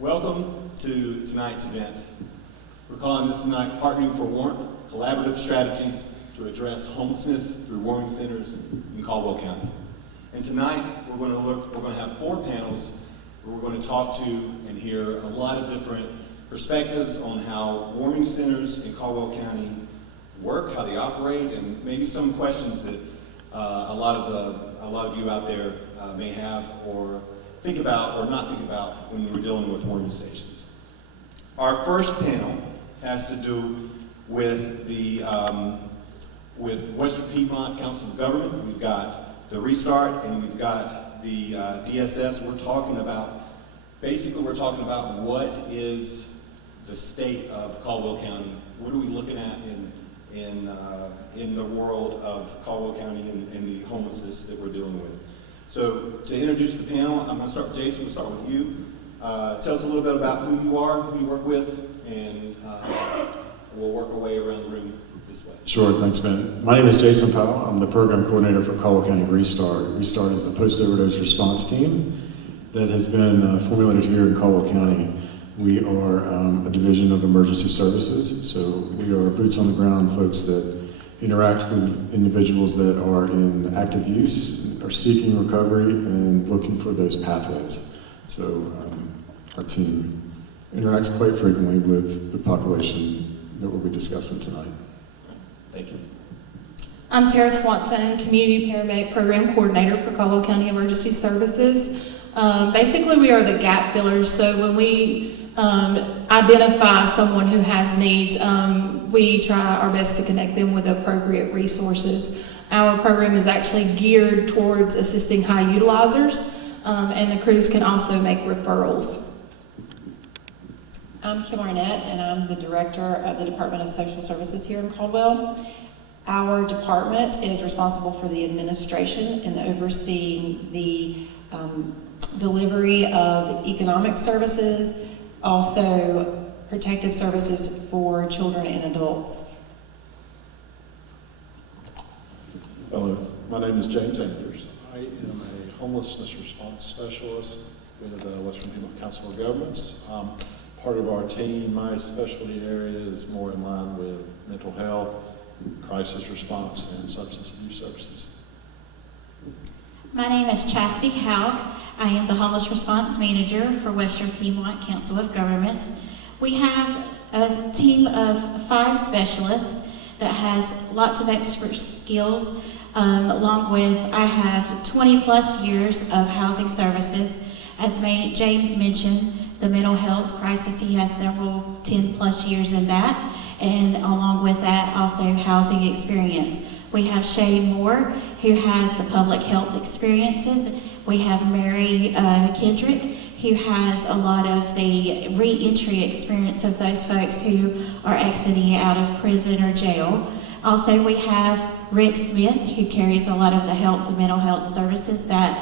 Welcome to tonight's event. We're calling this tonight Partnering for Warmth, Collaborative Strategies to Address Homelessness Through Warming Centers in Caldwell County. And tonight we're going to have 4 panels where we're going to talk to and hear a lot of different perspectives on how warming centers in Caldwell County work, how they operate, and maybe some questions that a lot of you out there may have or think about or not think about when we're dealing with warming stations. Our first panel has to do with with Western Piedmont Council of Government. We've got the Restart and we've got the DSS. We're talking about what is the state of Caldwell County. What are we looking at in the world of Caldwell County and the homelessness that we're dealing with. So to introduce the panel, I'm going to start with Jason. We'll start with you. Tell us a little bit about who you are, who you work with, and we'll work our way around the room this way. Sure, thanks, Ben. My name is Jason Powell. I'm the program coordinator for Caldwell County Restart. Restart is the post-overdose response team that has been formulated here in Caldwell County. We are a division of emergency services, so we are boots on the ground folks that interact with individuals that are in active use, are seeking recovery, and looking for those pathways. So our team interacts quite frequently with the population that we'll be discussing tonight. Thank you. I'm Tara Swanson, Community Paramedic Program Coordinator for Caldwell County Emergency Services. Basically, we are the gap fillers, so when we identify someone who has needs, we try our best to connect them with appropriate resources. Our program is actually geared towards assisting high utilizers, and the crews can also make referrals. I'm Kim Arnett, and I'm the Director of the Department of Social Services here in Caldwell. Our department is responsible for the administration and overseeing the delivery of economic services, also protective services for children and adults. Hello, my name is James Anders. I am a homelessness response specialist with the Western Piedmont Council of Governments. Part of our team, my specialty area is more in line with mental health, crisis response, and substance abuse services. My name is Chastity Haug. I am the Homeless Response Manager for Western Piedmont Council of Governments. We have a team of 5 specialists that has lots of expert skills, along with I have 20 plus years of housing services. As James mentioned, the mental health crisis, he has several 10 plus years in that, and along with that, also housing experience. We have Shay Moore, who has the public health experiences. We have Mary Kendrick, who has a lot of the re-entry experience of those folks who are exiting out of prison or jail. Also, we have Rick Smith, who carries a lot of the health and mental health services that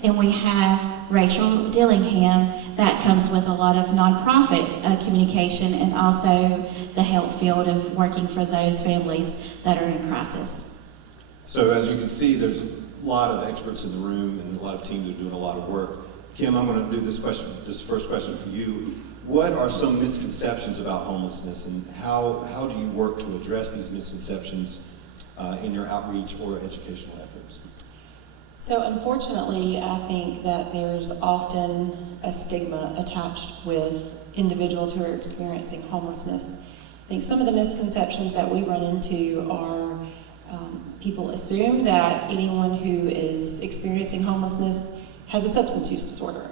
and we have Rachel Dillingham that comes with a lot of nonprofit communication and also the health field of working for those families that are in crisis. So as you can see, there's a lot of experts in the room and a lot of teams that are doing a lot of work. Kim, I'm going to do this first question for you. What are some misconceptions about homelessness, and how do you work to address these misconceptions in your outreach or educational efforts? So unfortunately, I think that there's often a stigma attached with individuals who are experiencing homelessness. I think some of the misconceptions that we run into are people assume that anyone who is experiencing homelessness has a substance use disorder,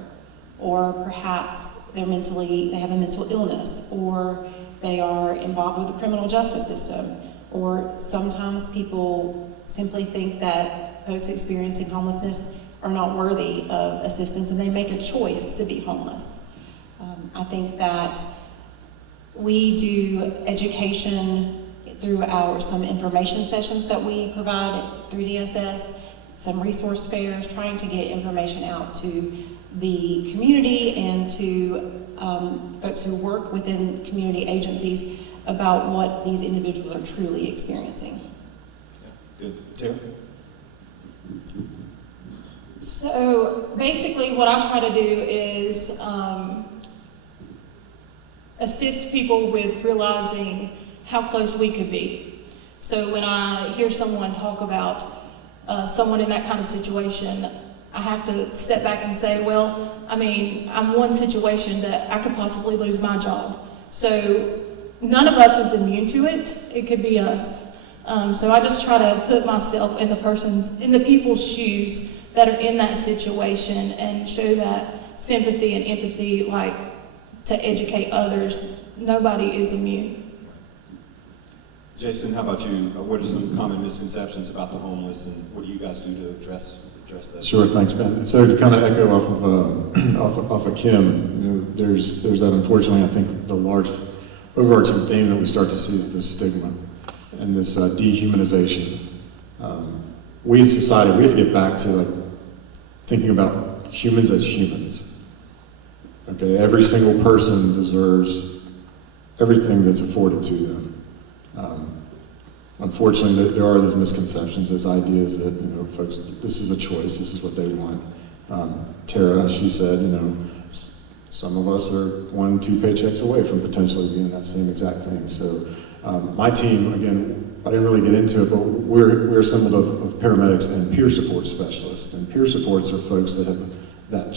or perhaps they have a mental illness, or they are involved with the criminal justice system, or sometimes people simply think that folks experiencing homelessness are not worthy of assistance and they make a choice to be homeless. I think that we do education through some information sessions that we provide through DSS, some resource fairs, trying to get information out to the community and to folks who work within community agencies about what these individuals are truly experiencing. Yeah, good. Tara? So basically what I try to do is assist people with realizing how close we could be. So when I hear someone talk about someone in that kind of situation, I have to step back and say, well, I mean, I'm one situation that I could possibly lose my job. So none of us is immune to it. It could be us. So I just try to put myself in the people's shoes that are in that situation and show that sympathy and empathy, like to educate others. Nobody is immune. Jason, how about you? What are some common misconceptions about the homeless, and what do you guys do to address that? Sure, thanks, Ben. So to kind of echo off of Kim, you know, there's that, unfortunately, I think the large overarching theme that we start to see is this stigma and this dehumanization. We as society, we have to get back to like thinking about humans as humans. Okay, every single person deserves everything that's afforded to them. Unfortunately, there are those misconceptions, those ideas that, you know, folks, this is a choice, this is what they want. Tara, she said, you know, some of us are 1-2 paychecks away from potentially being that same exact thing. So my team, again, I didn't really get into it, but we're assembled of paramedics and peer support specialists. And peer supports are folks that have that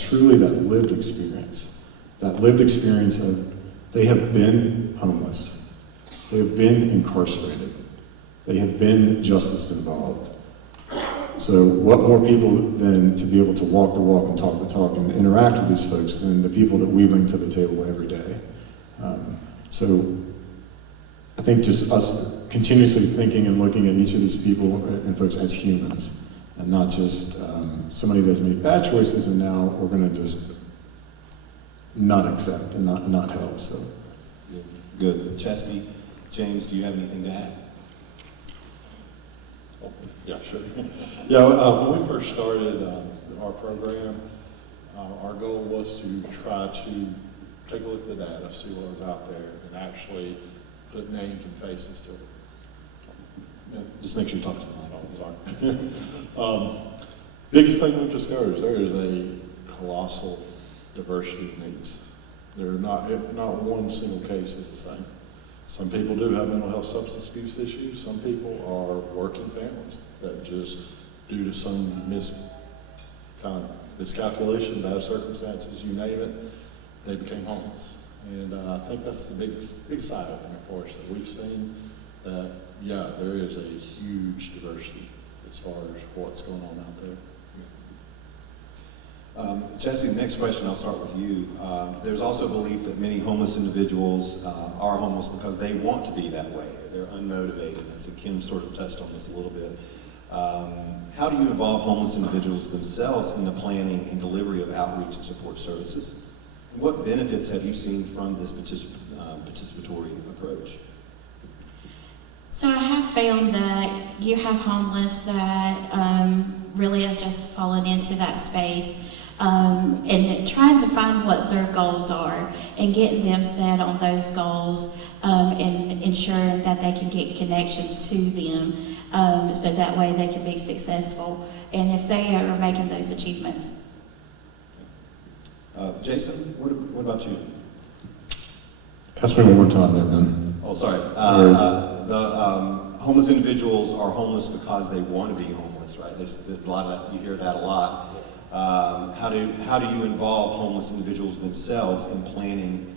lived experience. That lived experience of they have been homeless. They have been incarcerated. They have been justice involved. So what more people than to be able to walk the walk and talk the talk and interact with these folks than the people that we bring to the table every day. So I think just us continuously thinking and looking at each of these people and folks as humans and not just somebody that's made bad choices and now we're going to just not accept and not help. So Good. Chastity, James, do you have anything to add? Yeah, sure. Yeah, when we first started our program, our goal was to try to take a look at the data, see what was out there, and actually put names and faces to it. Yeah, just make sure you talk to the mic. Sorry. Biggest thing we've discovered is there is a colossal diversity of needs. There are not one single case is the same. Some people do have mental health substance abuse issues. Some people are working families that just, due to some miscalculation, bad circumstances, you name it, they became homeless. And I think that's the big side of it for us that we've seen that, yeah, there is a huge diversity as far as what's going on out there. Chastity, the next question, I'll start with you. There's also a belief that many homeless individuals are homeless because they want to be that way. They're unmotivated. I think Kim sort of touched on this a little bit. How do you involve homeless individuals themselves in the planning and delivery of outreach and support services? And what benefits have you seen from this participatory approach? So I have found that you have homeless that really have just fallen into that space and trying to find what their goals are and getting them set on those goals and ensuring that they can get connections to them so that way they can be successful and if they are making those achievements. Jason, what about you? ask me one more time there, Ben. Oh, sorry. Homeless individuals are homeless because they want to be homeless, right? A lot of that, you hear that a lot. How do you involve homeless individuals themselves in planning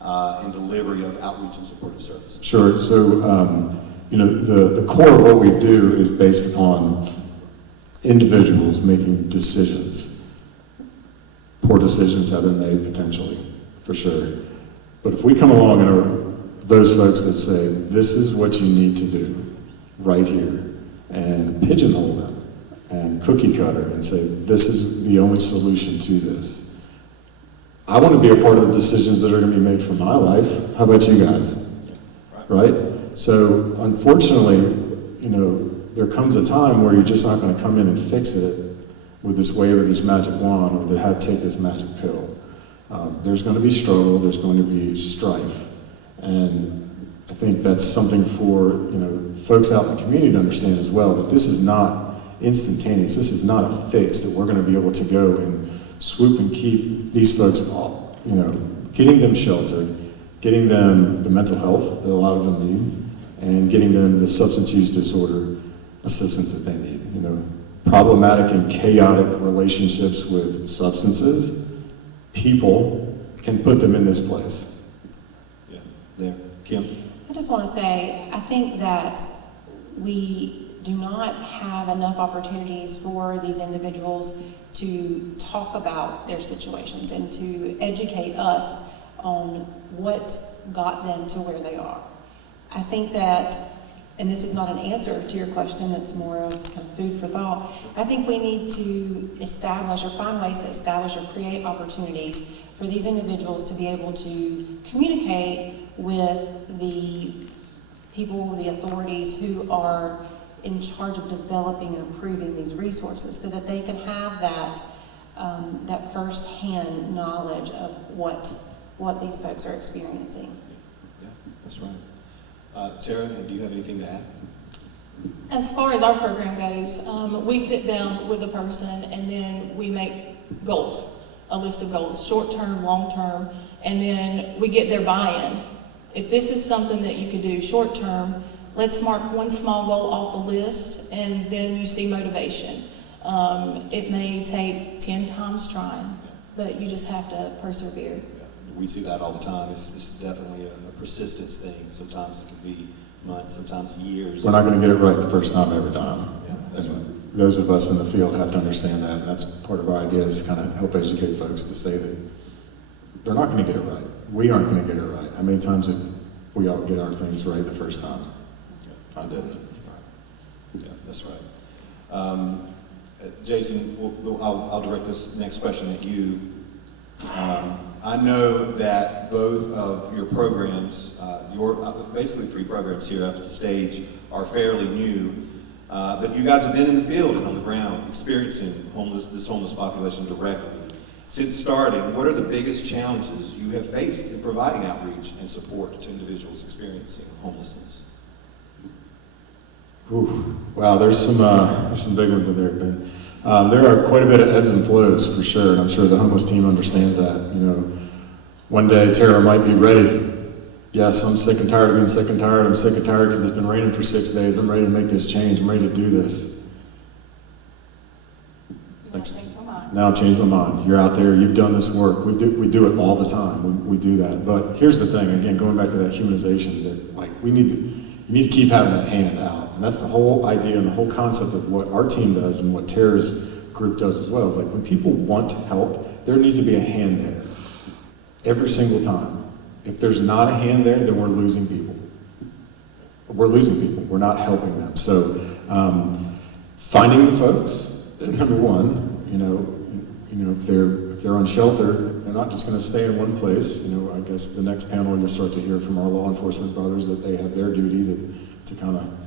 and delivery of outreach and supportive services? Sure. So, you know, the core of what we do is based upon individuals making decisions. Poor decisions have been made potentially, for sure. But if we come along and are those folks that say, this is what you need to do right here, and pigeonhole them, and cookie cutter, and say, this is the only solution to this. I want to be a part of the decisions that are going to be made for my life. How about you guys? Right? So, unfortunately, you know, there comes a time where you're just not going to come in and fix it with this wave of this magic wand, or take this magic pill. There's going to be struggle, there's going to be strife, and I think that's something for, you know, folks out in the community to understand as well, that this is not instantaneous. This is not a fix that we're going to be able to go and swoop and keep these folks all, getting them sheltered, getting them the mental health that a lot of them need, and getting them the substance use disorder assistance that they need. Problematic and chaotic relationships with substances, people can put them in this place. Yeah, there. Kim? I just want to say, I think that we do not have enough opportunities for these individuals to talk about their situations and to educate us on what got them to where they are. I think that, and this is not an answer to your question, it's more of kind of food for thought. I think we need to establish or find ways to establish or create opportunities for these individuals to be able to communicate with the people, the authorities who are in charge of developing and approving these resources, so that they can have that first-hand knowledge of what these folks are experiencing. Yeah, that's right. Tara, do you have anything to add? As far as our program goes, we sit down with the person and then we make goals, a list of goals, short-term, long-term, and then we get their buy-in. If this is something that you could do short-term, let's mark one small goal off the list, and then you see motivation. It may take 10 times trying, but you just have to persevere. Yeah, we see that all the time. It's definitely a persistence thing. Sometimes it can be months, sometimes years. We're not going to get it right the first time every time. Yeah, that's right. Those of us in the field have to understand that, and that's part of our idea, is kind of help educate folks to say that they're not going to get it right. We aren't going to get it right. How many times have we all get our things right the first time? Yeah, I didn't. Right. Yeah, that's right. Jason, I'll direct this next question at you. I know that both of your programs, basically 3 programs here up at the stage, are fairly new, but you guys have been in the field and on the ground experiencing this homeless population directly. Since starting, what are the biggest challenges you have faced in providing outreach and support to individuals experiencing homelessness? Ooh, wow, there's some big ones in there, Ben. There are quite a bit of ebbs and flows for sure, and I'm sure the homeless team understands that. One day Tara might be ready. Yes, I'm sick and tired of being sick and tired. I'm sick and tired because it's been raining for 6 days. I'm ready to make this change. I'm ready to do this. Now I've changed my mind. You're out there. You've done this work. We do it all the time. We do that. But here's the thing. Again, going back to that humanization, that you need to keep having that hand out. And that's the whole idea and the whole concept of what our team does and what Tara's group does as well. Is like when people want help, there needs to be a hand there every single time. If there's not a hand there, then we're losing people. We're losing people. We're not helping them. So finding the folks, number one, if they're on shelter, they're not just going to stay in one place. I guess the next panel you'll start to hear from our law enforcement brothers that they have their duty to kind of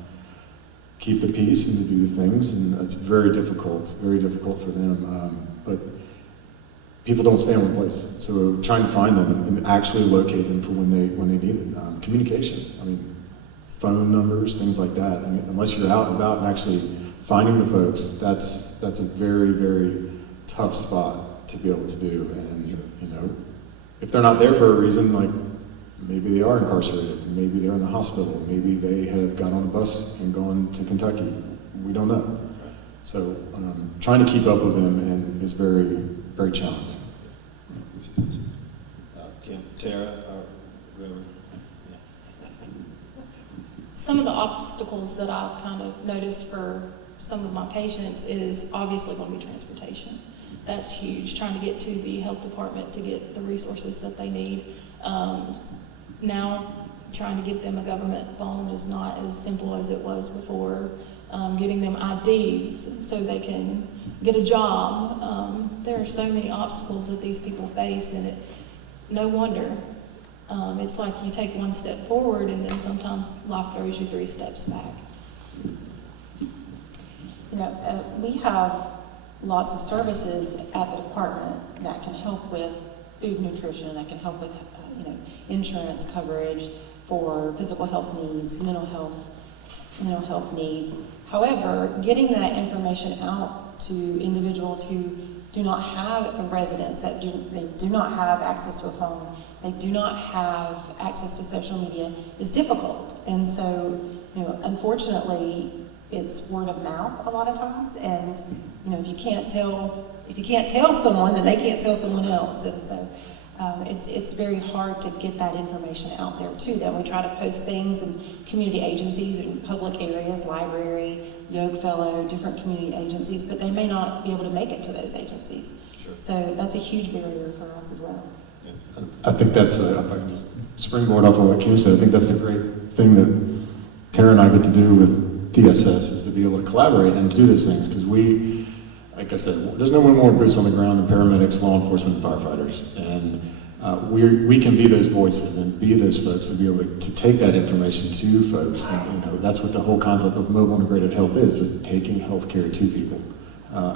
keep the peace and to do the things, and it's very difficult for them. But people don't stay in one place, so trying to find them and actually locate them for when they need it. Communication, phone numbers, things like that. Unless you're out and about and actually finding the folks, that's a very, very tough spot to be able to do. And if they're not there for a reason, like maybe they are incarcerated, maybe they're in the hospital, maybe they have got on a bus and gone to Kentucky. We don't know. So trying to keep up with them is very, very challenging. Kim, Tara, or whoever. Some of the obstacles that I've kind of noticed for some of my patients is obviously going to be transportation. That's huge, trying to get to the health department to get the resources that they need. Now, trying to get them a government phone is not as simple as it was before. Getting them IDs so they can get a job. There are so many obstacles that these people face, and no wonder. It's like you take one step forward and then sometimes life throws you 3 steps back. We have lots of services at the department that can help with food nutrition, that can help with insurance coverage for physical health needs, mental health. mental health needs. However, getting that information out to individuals who do not have a residence, they do not have access to a phone, they do not have access to social media, is difficult. And so, unfortunately, it's word of mouth a lot of times. And if you can't tell someone, then they can't tell someone else. And so, it's very hard to get that information out there to them. We try to post things in community agencies in public areas, library, Yoga Fellow, different community agencies, but they may not be able to make it to those agencies. Sure. So that's a huge barrier for us as well. I think that's if I can just springboard off of what Kim said, I think that's a great thing that Tara and I get to do with DSS, is to be able to collaborate and do these things, because we, like I said, there's no one more boots on the ground than paramedics, law enforcement, and firefighters. And we can be those voices and be those folks and be able to take that information to folks. And that's what the whole concept of mobile integrated health is taking healthcare to people,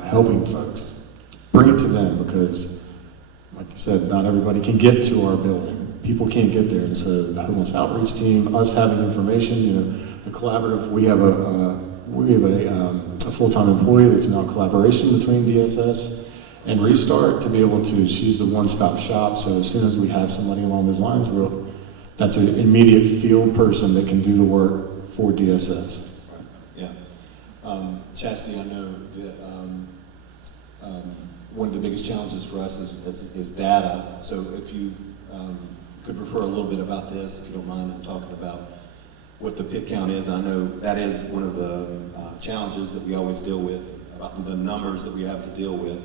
helping folks, bring it to them, because, like you said, not everybody can get to our building. People can't get there, and so the homeless outreach team, us having information, the collaborative, we have a full-time employee that's now a collaboration between DSS and Restart to be able to, she's the one-stop shop. So as soon as we have somebody along those lines, that's an immediate field person that can do the work for DSS. Right. Yeah. Chastity, I know that one of the biggest challenges for us is data. So if you could refer a little bit about this, if you don't mind, I'm talking about what the PIT count is. I know that is one of the challenges that we always deal with, about the numbers that we have to deal with.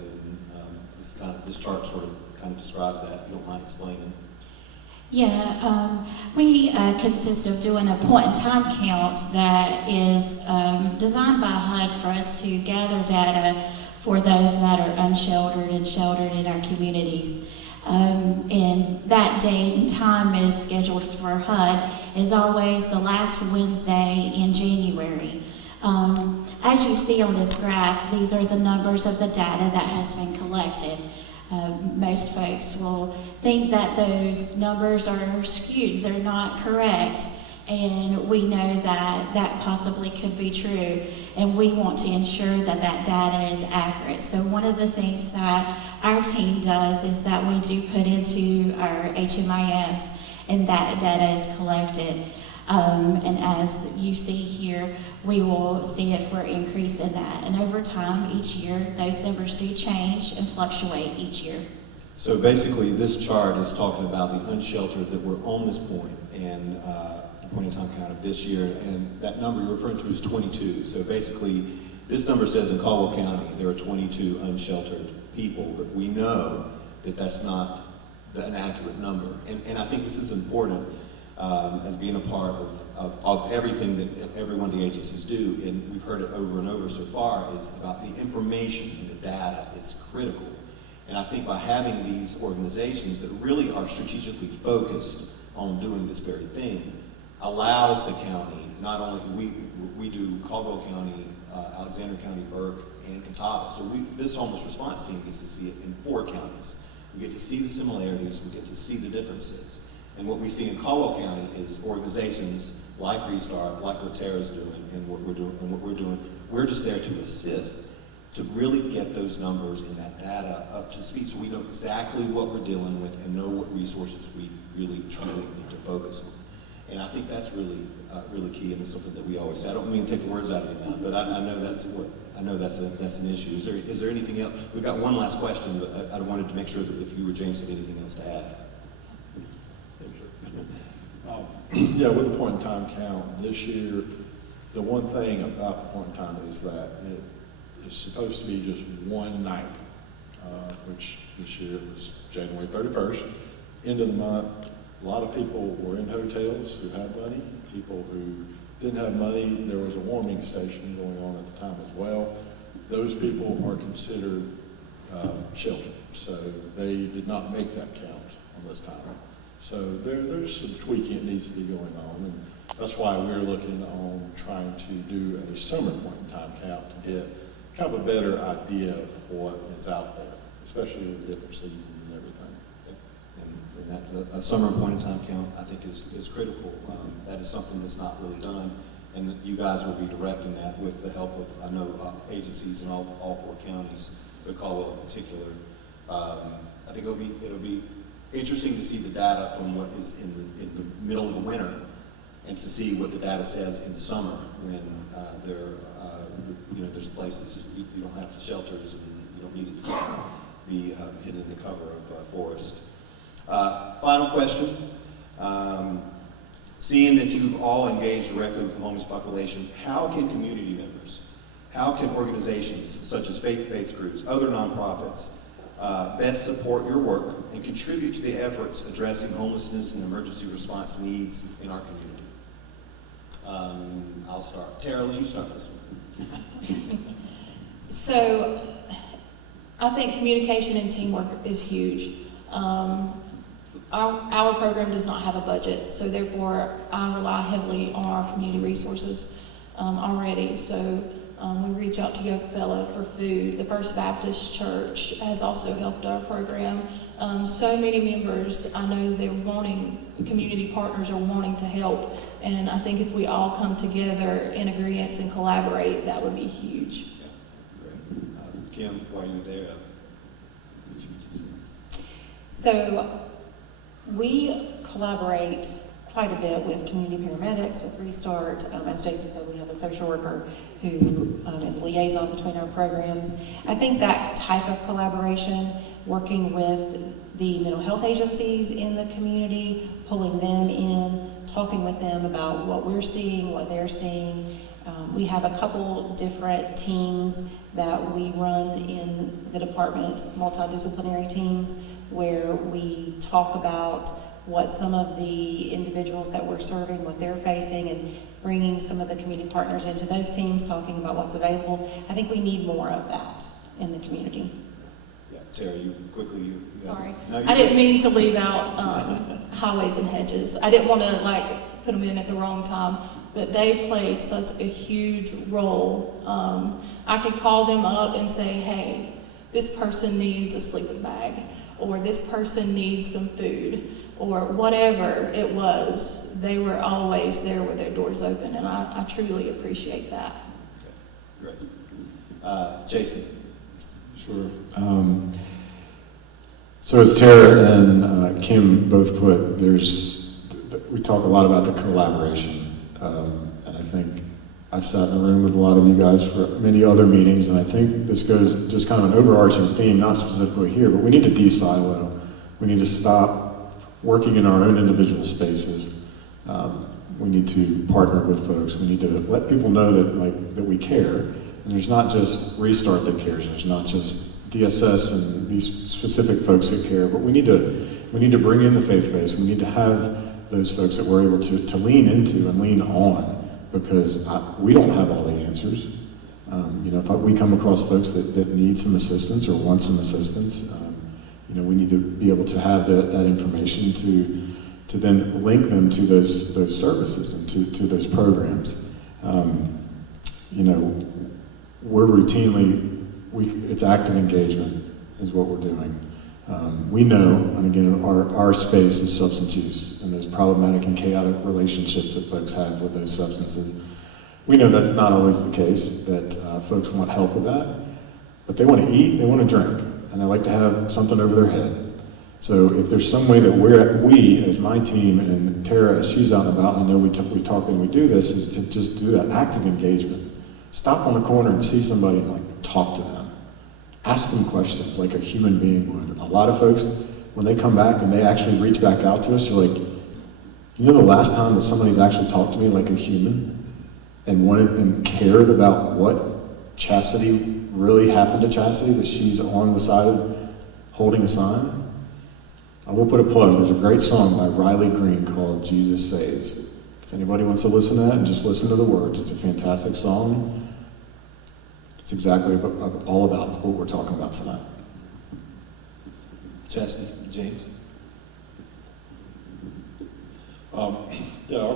And this chart sort of kind of describes that, if you don't mind explaining. Yeah, we consist of doing a point-in-time count that is designed by HUD for us to gather data for those that are unsheltered and sheltered in our communities. And that date and time is scheduled for HUD is always the last Wednesday in January. As you see on this graph, these are the numbers of the data that has been collected. Most folks will think that those numbers are skewed, they're not correct, and we know that that possibly could be true, and we want to ensure that that data is accurate. So one of the things that our team does is that we do put into our HMIS, and that data is collected. And as you see here, we will see it for increase in that. And over time, each year, those numbers do change and fluctuate each year. So basically, this chart is talking about the unsheltered that were on this point, and the point in time count of this year, and that number you're referring to is 22. So basically, this number says in Caldwell County there are 22 unsheltered people, but we know that that's not an accurate number. And I think this is important. As being a part of everything that every one of the agencies do, and we've heard it over and over so far, is about the information and the data is critical. And I think by having these organizations that really are strategically focused on doing this very thing, allows the county, not only do we do Caldwell County, Alexander County, Burke, and Catawba, so this homeless response team gets to see it in 4 counties. We get to see the similarities, we get to see the differences. And what we see in Caldwell County is organizations like Restart, like what Tara's doing, and what we're doing. We're just there to assist, to really get those numbers and that data up to speed, so we know exactly what we're dealing with and know what resources we really truly need to focus on. And I think that's really key, and it's something that we always say. I don't mean to take the words out of your mouth, but I know that's an issue. Is there anything else? We've got one last question, but I wanted to make sure that if you or James had anything else to add. Yeah, with the point-in-time count this year, the one thing about the point-in-time is that it is supposed to be just one night, which this year was January 31st. End of the month, a lot of people were in hotels who had money. People who didn't have money, there was a warming station going on at the time as well. Those people are considered sheltered, so they did not make that count on this time. So there's some tweaking that needs to be going on, and that's why we're looking on trying to do a summer point-in-time count to get kind of a better idea of what is out there, especially with different seasons and everything. And that a summer point-in-time count, I think, is critical. That is something that's not really done. and you guys will be directing that with the help of, I know, agencies in all 4 counties, but Caldwell in particular. I think it'll be interesting to see the data from what is in the middle of the winter, and to see what the data says in the summer when there's places you don't have shelters and you don't need to be hidden in the cover of forest. Final question. Seeing that you've all engaged directly with the homeless population, how can community members, how can organizations such as faith-based groups, other nonprofits, best support your work and contribute to the efforts addressing homelessness and emergency response needs in our community? I'll start. Tara, you start this one. So, I think communication and teamwork is huge. Our program does not have a budget, so therefore I rely heavily on our community resources already. So we reach out to Yokefellow for food. The First Baptist Church has also helped our program. So many members, I know community partners are wanting to help, and I think if we all come together in agreement and collaborate, that would be huge. Yeah, great. Kim, while you're there, So we collaborate quite a bit with community paramedics, with Restart. As Jason said, we have a social worker who is a liaison between our programs. I think that type of collaboration, working with the mental health agencies in the community, pulling them in, talking with them about what we're seeing, what they're seeing. We have a couple different teams that we run in the department, multidisciplinary teams, where we talk about what some of the individuals that we're serving, what they're facing, and bringing some of the community partners into those teams, talking about what's available. I think we need more of that in the community. yeah, Tara, Sorry, No, I didn't mean to leave out highways and hedges. I didn't want to put them in at the wrong time, but they played such a huge role. I could call them up and say, hey, this person needs a sleeping bag, or this person needs some food, or whatever it was. They were always there with their doors open, and I truly appreciate that. Okay, great. Jason. Sure. So as Tara and Kim both put, we talk a lot about the collaboration, and I think I've sat in a room with a lot of you guys for many other meetings, and I think this goes just kind of an overarching theme, not specifically here, but we need to de-silo. We need to stop working in our own individual spaces. We need to partner with folks. We need to let people know that we care. And there's not just Restart that cares. There's not just DSS and these specific folks that care. But we need to bring in the faith base. We need to have those folks that we're able to lean into and lean on, because we don't have all the answers. If we come across folks that need some assistance or want some assistance, we need to be able to have that information to then link them to those services and to those programs. We're routinely, it's active engagement is what we're doing. We know, and again, our space is substance use and those problematic and chaotic relationships that folks have with those substances. We know that's not always the case, that folks want help with that, but they want to eat, they want to drink, and they like to have something over their head. So if there's some way that we as my team, and Tara, as she's out and about, and I know we talk and we do this, is to just do that active engagement. Stop on the corner and see somebody and talk to them. Ask them questions like a human being would. A lot of folks, when they come back and they actually reach back out to us, you're like, the last time that somebody's actually talked to me like a human and wanted and cared about what Chastity really happened to Chastity, that she's on the side of holding a sign? I will put a plug. There's a great song by Riley Green called Jesus Saves. If anybody wants to listen to that and just listen to the words, it's a fantastic song. It's exactly all about what we're talking about tonight. Chastity, James. Our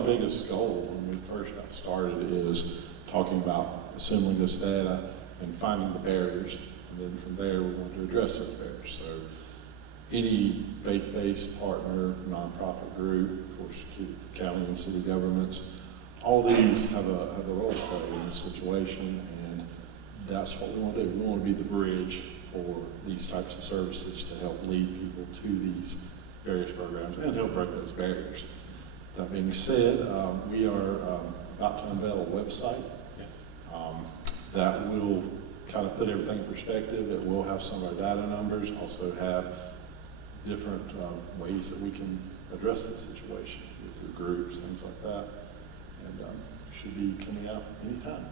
biggest goal when we first got started is talking about assembling this data and finding the barriers, and then from there we want to address those barriers. So any faith-based partner, nonprofit group, of course, county and city governments, all these have a role to play in this situation, and that's what we want to do. We want to be the bridge for these types of services to help lead people to these various programs and help break those barriers. That being said, we are about to unveil a website that will kind of put everything in perspective. It will have some of our data numbers, also have different ways that we can address this situation through groups, things like that. And should be coming out anytime.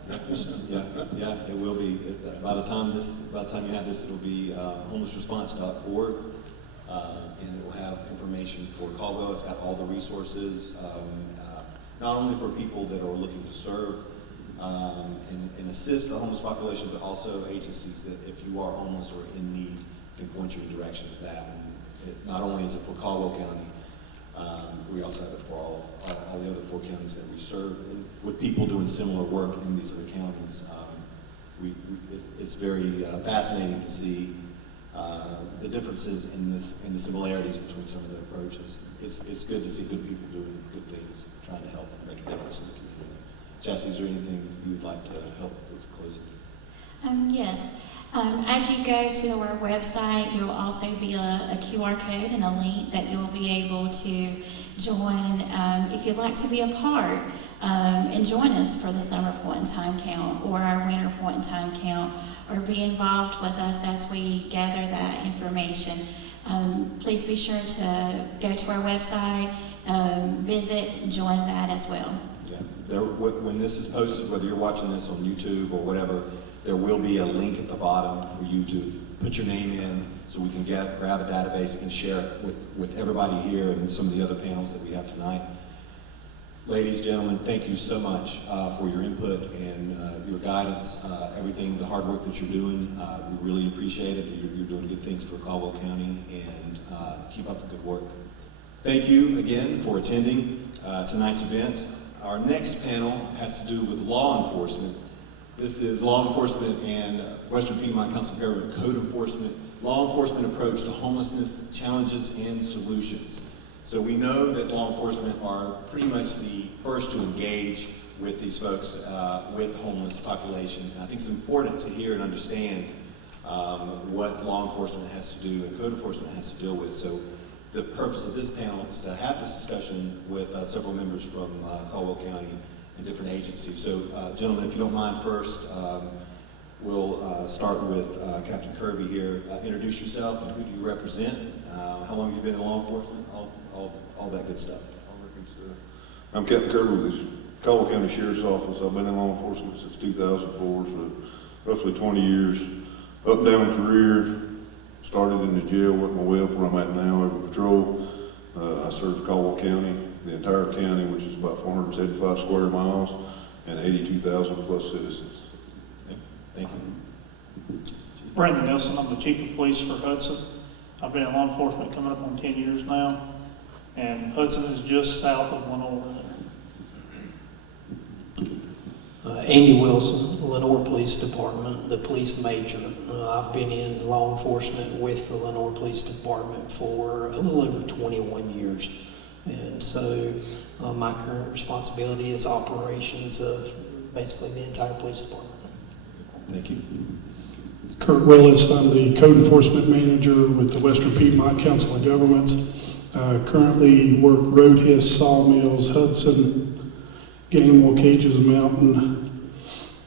Yeah, it will be. By the time you have this, it'll be homelessresponse.org, and it will have information for Caldwell. It's got all the resources, not only for people that are looking to serve and assist the homeless population, but also agencies that, if you are homeless or in need, can point you in the direction of that. And not only is it for Caldwell County, we also have it for all the other 4 counties that we serve. And with people doing similar work in these other counties, it's very fascinating to see the differences in the similarities between some of the approaches. It's good to see good people doing good things, trying to help make a difference in the community. Jesse, is there anything you would like to help with closing? Yes. As you go to our website, there will also be a QR code and a link that you'll be able to join if you'd like to be a part and join us for the summer point in time count or our winter point in time count, or be involved with us as we gather that information. Please be sure to go to our website, visit, join that as well. Yeah, when this is posted, whether you're watching this on YouTube or whatever, there will be a link at the bottom for you to put your name in, so we can grab a database and share it with everybody here and some of the other panels that we have tonight. Ladies, gentlemen, thank you so much for your input and your guidance, everything, the hard work that you're doing. We really appreciate it. You're doing good things for Caldwell County, and keep up the good work. Thank you again for attending tonight's event. Our next panel has to do with law enforcement. This is law enforcement and Western Piedmont Council of Government code enforcement, law enforcement approach to homelessness, challenges and solutions. So we know that law enforcement are pretty much the first to engage with these folks, with the homeless population. And I think it's important to hear and understand what law enforcement has to do and code enforcement has to deal with. So the purpose of this panel is to have this discussion with several members from Caldwell County and different agencies. So gentlemen, if you don't mind, first we'll start with Captain Kirby here. Introduce yourself and who do you represent? How long have you been in law enforcement? All that good stuff. I'm Captain Kirby with the Caldwell County Sheriff's Office. I've been in law enforcement since 2004, so roughly 20 years. Up and down career. Started in the jail, worked my way up where I'm at now, over patrol. I served Caldwell County, the entire county, which is about 475 square miles, and 82,000 plus citizens. Thank you. Brandon Nelson, I'm the Chief of Police for Hudson. I've been in law enforcement coming up on 10 years now, and Hudson is just south of Lenoir. Andy Wilson, Lenoir Police Department, the police major. I've been in law enforcement with the Lenoir Police Department for a little over 21 years. And so my current responsibility is operations of basically the entire police department. Thank you. Kurt Willis, I'm the Code Enforcement Manager with the Western Piedmont Council of Governments. Currently work Road Hiss, Sawmills, Hudson, Gamewell, Cages Mountain,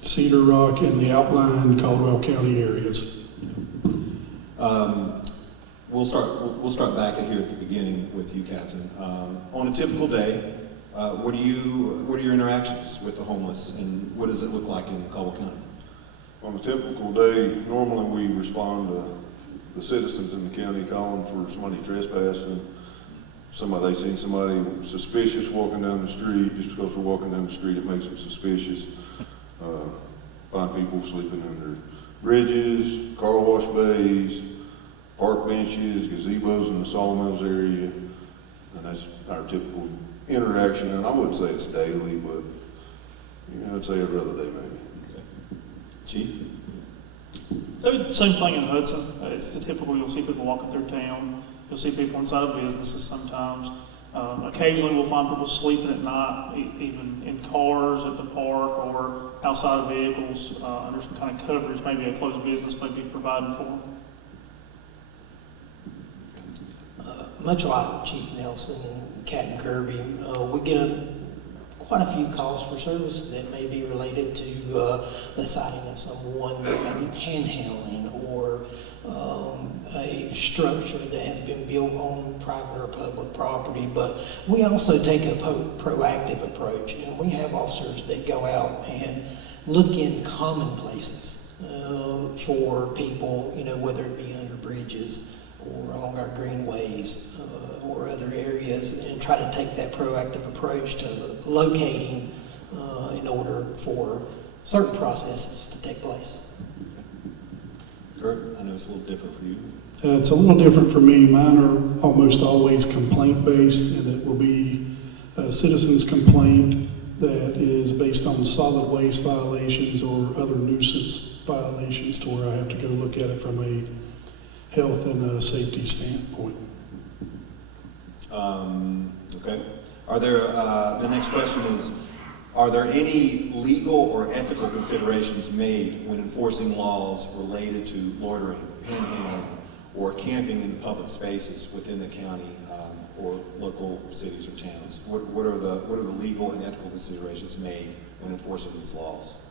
Cedar Rock, and the outlying Caldwell County areas. We'll start back here at the beginning with you, Captain. On a typical day, what are your interactions with the homeless, and what does it look like in Caldwell County? On a typical day, normally we respond to the citizens in the county calling for somebody trespassing. They seen somebody suspicious walking down the street. Just because we're walking down the street, it makes them suspicious. Find people sleeping under bridges, car wash bays, park benches, gazebos in the sawmills area, and that's our typical interaction. And I wouldn't say it's daily, but I'd say every other day maybe. Okay. Chief? So same thing in Hudson. It's the typical, you'll see people walking through town. You'll see people inside of businesses sometimes. Occasionally we'll find people sleeping at night, even in cars at the park or outside of vehicles under some kind of coverage, maybe a closed business may be providing for them. Much like Chief Nelson and Captain Kirby, we get quite a few calls for service that may be related to the sighting of someone that may be panhandling or a structure that has been built on private or public property. But we also take a proactive approach, and we have officers that go out and look in common places for people, whether it be under bridges or along our greenways or other areas, and try to take that proactive approach to locating in order for certain processes to take place. Kurt, I know it's a little different for you. It's a little different for me. Mine are almost always complaint-based, and it will be a citizen's complaint that is based on solid waste violations or other nuisance violations, to where I have to go look at it from a health and a safety standpoint. Okay. Are there, the next question is, are there any legal or ethical considerations made when enforcing laws related to loitering, panhandling, or camping in public spaces within the county or local cities or towns? What are the legal and ethical considerations made when enforcing these laws?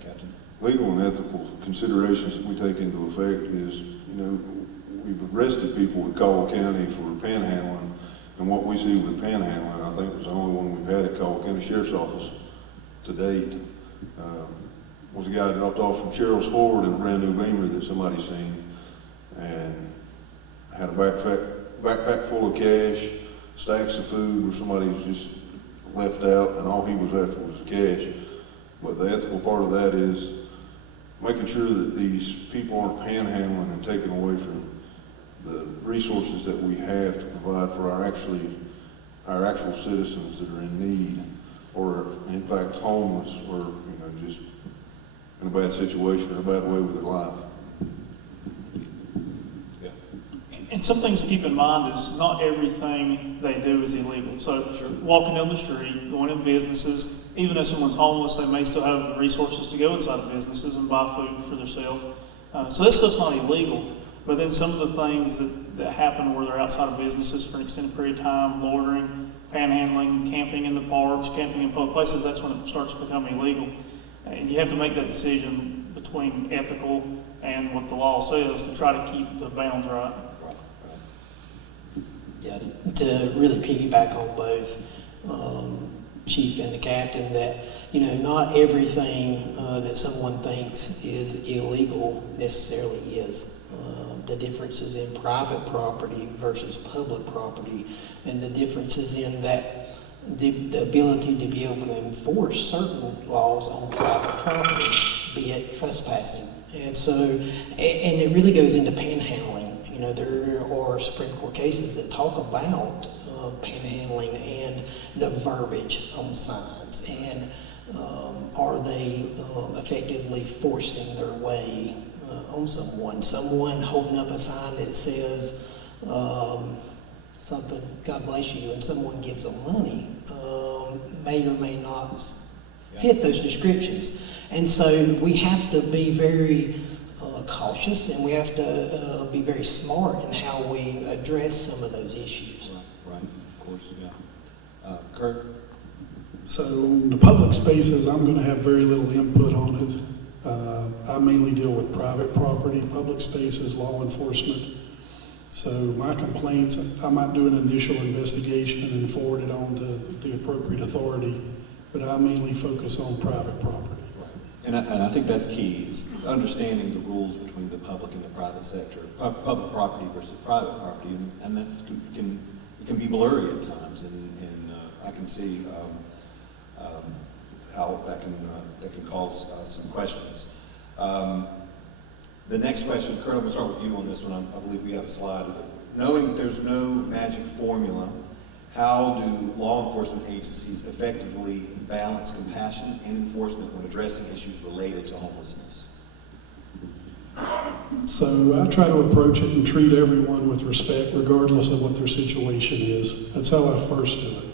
Captain. Legal and ethical considerations that we take into effect is, we've arrested people in Caldwell County for panhandling, and what we see with panhandling, I think was the only one we've had at Caldwell County Sheriff's Office to date, was a guy dropped off from Cheryl's Ford in a brand new Beamer that somebody seen, and had a backpack full of cash, stacks of food where somebody was just left out, and all he was after was the cash. But the ethical part of that is making sure that these people aren't panhandling and taking away from the resources that we have to provide for our actual citizens that are in need, or in fact homeless, or just in a bad situation or a bad way with their life. Yeah. And some things to keep in mind is not everything they do is illegal. So walking down the street, going in businesses, even if someone's homeless, they may still have the resources to go inside of businesses and buy food for themselves. So this stuff's not illegal. But then some of the things that happen where they're outside of businesses for an extended period of time, loitering, panhandling, camping in the parks, camping in public places, that's when it starts becoming illegal. And you have to make that decision between ethical and what the law says to try to keep the bounds right. Yeah, to really piggyback on both Chief and the Captain, that not everything that someone thinks is illegal necessarily is. The differences in private property versus public property, and the differences in that the ability to be able to enforce certain laws on private property, be it trespassing. And so, and it really goes into panhandling. There are Supreme Court cases that talk about panhandling and the verbiage on signs, and are they effectively forcing their way on someone holding up a sign that says something, God bless you, and someone gives them money, may or may not fit those descriptions. And so we have to be very cautious, and we have to be very smart in how we address some of those issues. Right, of course, yeah. Kurt? So the public spaces, I'm going to have very little input on it. I mainly deal with private property, public spaces, law enforcement. So my complaints, I might do an initial investigation and then forward it on to the appropriate authority, but I mainly focus on private property. Right. And I think that's key, is understanding the rules between the public and the private sector, public property versus private property, and that it can be blurry at times, and I can see how that can cause some questions. The next question, Kurt, I'm going to start with you on this one. I believe we have a slide. Knowing that there's no magic formula, how do law enforcement agencies effectively balance compassion and enforcement when addressing issues related to homelessness? So I try to approach it and treat everyone with respect, regardless of what their situation is. That's how I first do it.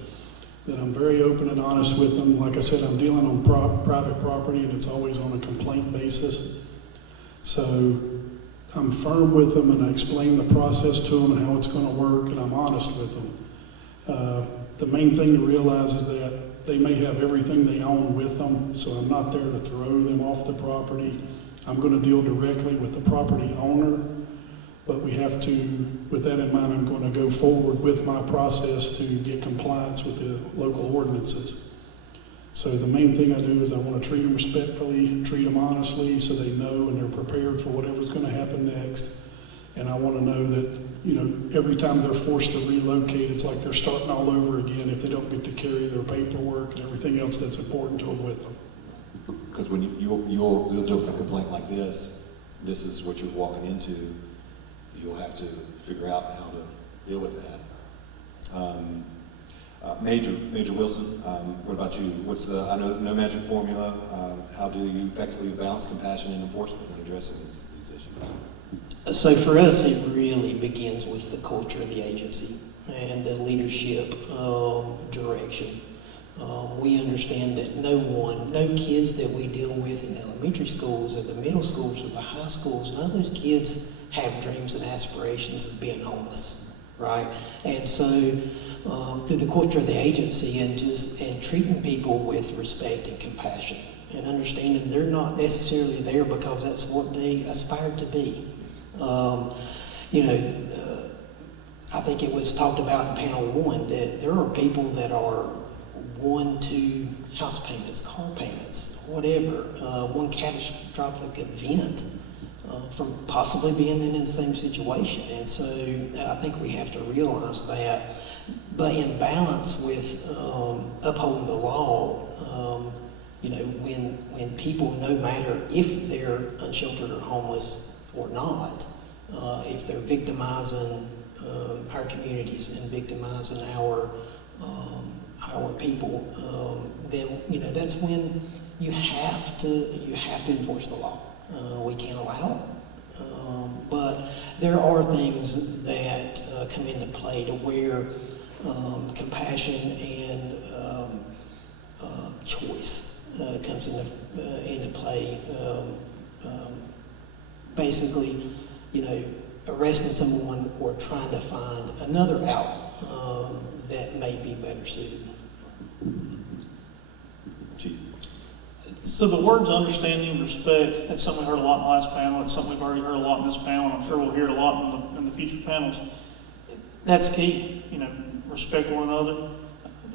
That I'm very open and honest with them. Like I said, I'm dealing on private property, and it's always on a complaint basis. So I'm firm with them, and I explain the process to them and how it's going to work, and I'm honest with them. The main thing to realize is that they may have everything they own with them, so I'm not there to throw them off the property. I'm going to deal directly with the property owner, but we have to, with that in mind, I'm going to go forward with my process to get compliance with the local ordinances. So the main thing I do is I want to treat them respectfully, treat them honestly, so they know and they're prepared for whatever's going to happen next. And I want to know that, you know, every time they're forced to relocate, it's like they're starting all over again if they don't get to carry their paperwork and everything else that's important to them with them. Because when you'll deal with a complaint like this is what you're walking into. You'll have to figure out how to deal with that. Major Wilson, what about you? I know no magic formula. How do you effectively balance compassion and enforcement when addressing these issues? So for us, it really begins with the culture of the agency and the leadership direction. We understand that no kids that we deal with in elementary schools or the middle schools or the high schools, none of those kids have dreams and aspirations of being homeless, right? And so through the culture of the agency and treating people with respect and compassion and understanding they're not necessarily there because that's what they aspire to be. I think it was talked about in panel 1 that there are people that are 1-2 house payments, car payments, whatever, one catastrophic event from possibly being in the same situation. And so I think we have to realize that. But in balance with upholding the law, when people, no matter if they're unsheltered or homeless or not, if they're victimizing our communities and victimizing our people, then that's when you have to enforce the law. We can't allow it, but there are things that come into play to where compassion and choice comes into play. Basically, arresting someone or trying to find another out that may be better suited. So the words understanding and respect, that's something we heard a lot in the last panel. It's something we've already heard a lot in this panel, and I'm sure we'll hear it a lot in the future panels. That's key, respect one another.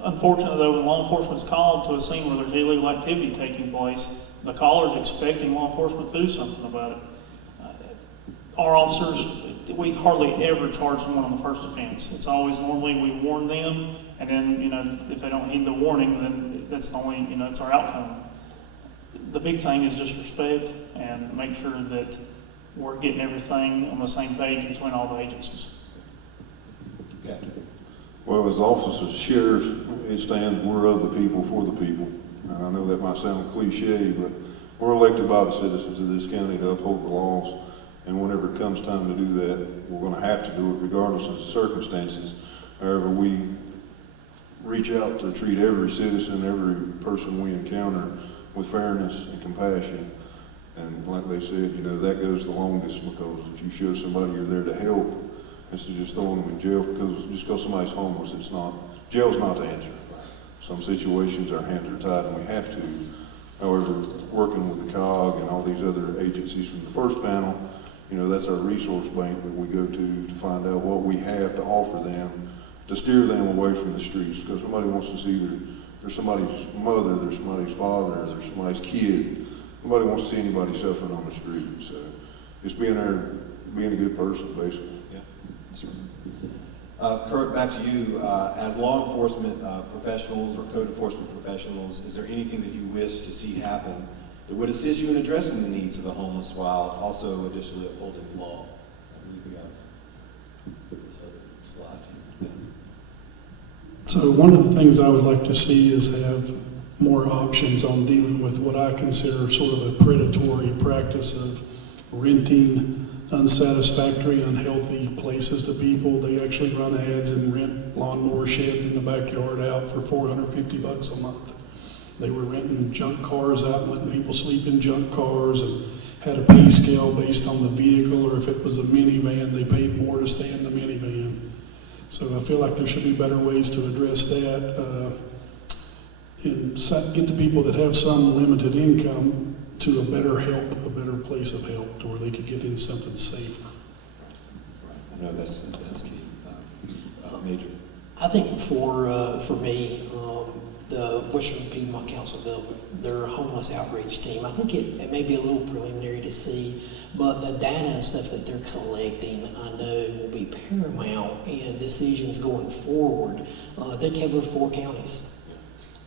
Unfortunately, though, when law enforcement is called to a scene where there's illegal activity taking place, the caller's expecting law enforcement to do something about it. Our officers, we hardly ever charge someone on the first offense. It's always normally we warn them, and then, if they don't heed the warning, then that's the only, it's our outcome. The big thing is just respect and make sure that we're getting everything on the same page between all the agencies. Okay. Well, as officers, sheriff, it stands, we're of the people, for the people. And I know that might sound cliche, but we're elected by the citizens of this county to uphold the laws. And whenever it comes time to do that, we're going to have to do it regardless of the circumstances. However, we reach out to treat every citizen, every person we encounter with fairness and compassion. And like they said, that goes the longest, because if you show somebody you're there to help, instead of just throwing them in jail because somebody's homeless, jail's not the answer. Some situations our hands are tied and we have to. However, working with the COG and all these other agencies from the first panel, that's our resource bank that we go to find out what we have to offer them to steer them away from the streets, because somebody wants to see there's somebody's mother, there's somebody's father, there's somebody's kid. Nobody wants to see anybody suffering on the street. So just being there, being a good person, basically. Yeah, that's right. Kurt, back to you. As law enforcement professionals or code enforcement professionals, is there anything that you wish to see happen that would assist you in addressing the needs of the homeless while also additionally upholding the law? I believe we have this other slide. Yeah. So one of the things I would like to see is have more options on dealing with what I consider sort of a predatory practice of renting unsatisfactory, unhealthy places to people. They actually run ads and rent lawnmower sheds in the backyard out for $450 a month. They were renting junk cars out and letting people sleep in junk cars, and had a pay scale based on the vehicle, or if it was a minivan, they paid more to stay in the minivan. So I feel like there should be better ways to address that and get the people that have some limited income to a better place of help, to where they could get in something safer. Right. I know that's key. Major. I think for me, the Western Piedmont Council of Government, their homeless outreach team, I think it may be a little preliminary to see, but the data and stuff that they're collecting, I know will be paramount in decisions going forward. They cover 4 counties.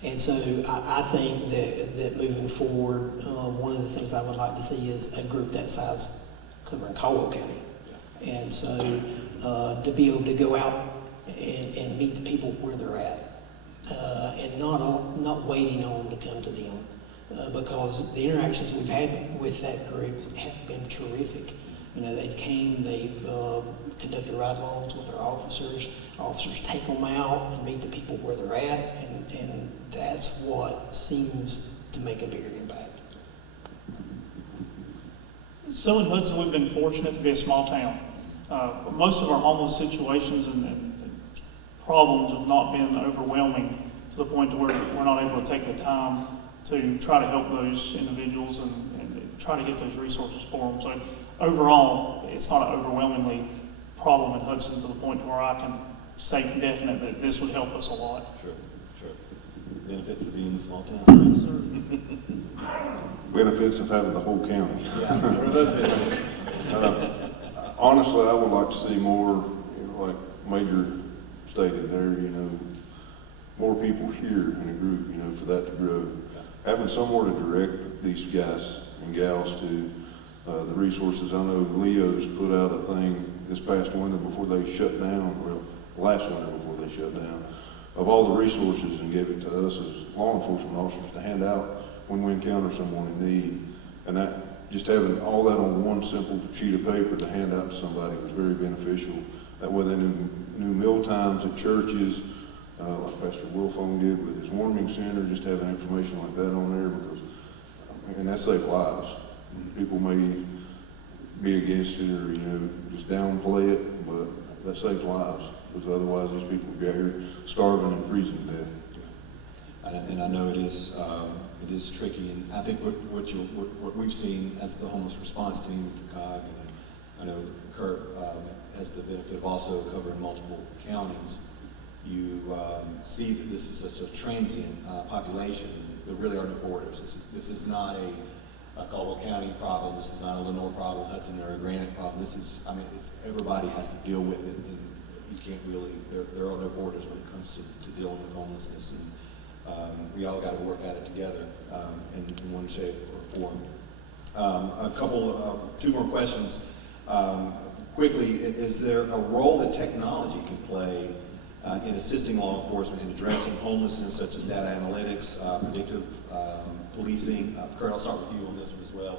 And so I think that moving forward, one of the things I would like to see is a group that size covering Caldwell County. And so to be able to go out and meet the people where they're at, and not waiting on them to come to them, because the interactions we've had with that group have been terrific. You know, they've conducted ride-alongs with our officers. Our officers take them out and meet the people where they're at, and that's what seems to make a bigger impact. So in Hudson, we've been fortunate to be a small town. Most of our homeless situations and problems have not been overwhelming to the point to where we're not able to take the time to try to help those individuals and try to get those resources for them. So overall, it's not an overwhelmingly problem in Hudson to the point where I can say for definite that this would help us a lot. Sure. Benefits of being a small town. Benefits of having the whole county. Yeah, what are those benefits? Honestly, I would like to see more, like Major stated there, more people here in a group, for that to grow. Having somewhere to direct these guys and gals to, the resources. I know Leo's put out a thing this past winter before they shut down, last winter before they shut down, of all the resources, and gave it to us as law enforcement officers to hand out when we encounter someone in need. And that, just having all that on one simple sheet of paper to hand out to somebody was very beneficial. That way they knew meal times at churches, like Pastor Wilfone did with his warming center, just having information like that on there, and that saved lives. People may be against it or, just downplay it, but that saves lives, because otherwise these people would be out here starving and freezing to death. And I know it is tricky, and I think what we've seen as the homeless response team with the COG, and I know Kurt has the benefit of also covering multiple counties. You see that this is such a transient population. There really are no borders. This is not a Caldwell County problem. This is not a Lenoir problem, Hudson, or a Granite problem. Everybody has to deal with it, and you can't really. There are no borders when it comes to dealing with homelessness, and we all got to work at it together in one shape or form. Two more questions. Quickly, is there a role that technology can play in assisting law enforcement in addressing homelessness, such as data analytics, predictive policing? Kurt, I'll start with you on this one as well.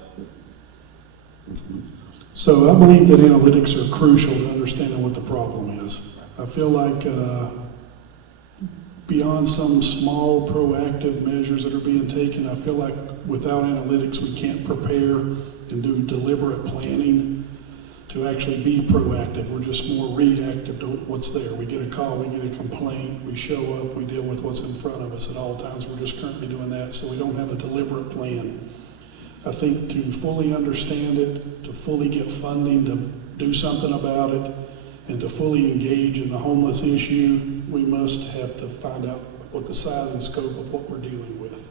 So I believe that analytics are crucial to understanding what the problem is. I feel like beyond some small proactive measures that are being taken, I feel like without analytics we can't prepare and do deliberate planning to actually be proactive. We're just more reactive to what's there. We get a call, we get a complaint, we show up, we deal with what's in front of us at all times. We're just currently doing that, so we don't have a deliberate plan. I think to fully understand it, to fully get funding to do something about it, and to fully engage in the homeless issue, we must have to find out what the size and scope of what we're dealing with.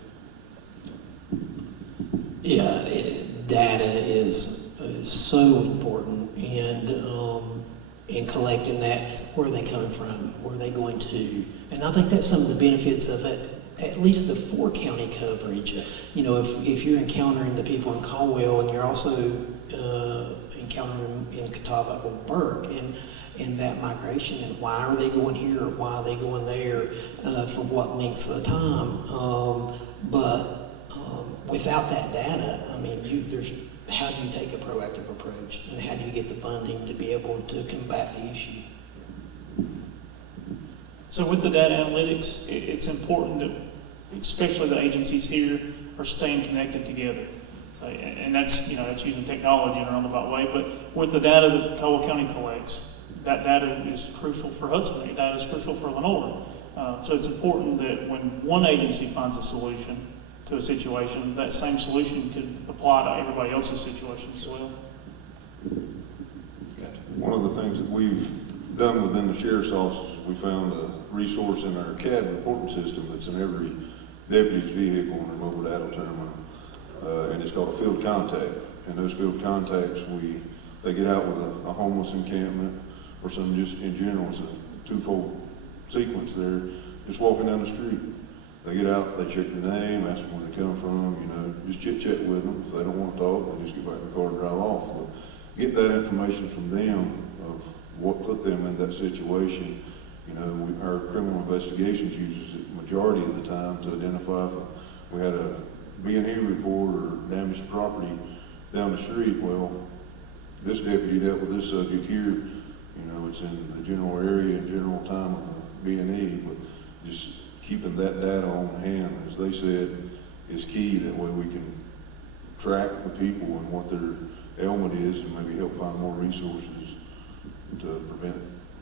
Yeah, data is so important, and in collecting that, where are they coming from, where are they going to, and I think that's some of the benefits of it. At least the 4-county coverage. If you're encountering the people in Caldwell, and you're also encountering them in Catawba or Burke, and that migration, and why are they going here, or why are they going there, for what lengths of time, but without that data, there's how do you take a proactive approach, and how do you get the funding to be able to combat the issue? So with the data analytics, it's important that, especially the agencies here, are staying connected together. So, and that's, that's using technology in a roundabout way, but with the data that Caldwell County collects, that data is crucial for Hudson, that data is crucial for Lenoir. So it's important that when one agency finds a solution to a situation, that same solution could apply to everybody else's situation as well. One of the things that we've done within the sheriff's office is we found a resource in our CAD reporting system that's in every deputy's vehicle in their mobile data terminal, and it's called a field contact. And those field contacts, they get out with a homeless encampment or some just in general. It's a twofold sequence there, just walking down the street. They get out, they check their name, ask them where they come from, just chit-chat with them. If they don't want to talk, they just get back in the car and drive off. But get that information from them of what put them in that situation. Our criminal investigations uses it majority of the time to identify if we had a B&E report or damaged property down the street. Well, this deputy dealt with this subject here. It's in the general area and general time of the B&E, but just keeping that data on hand, as they said, is key. That way we can track the people and what their ailment is and maybe help find more resources to prevent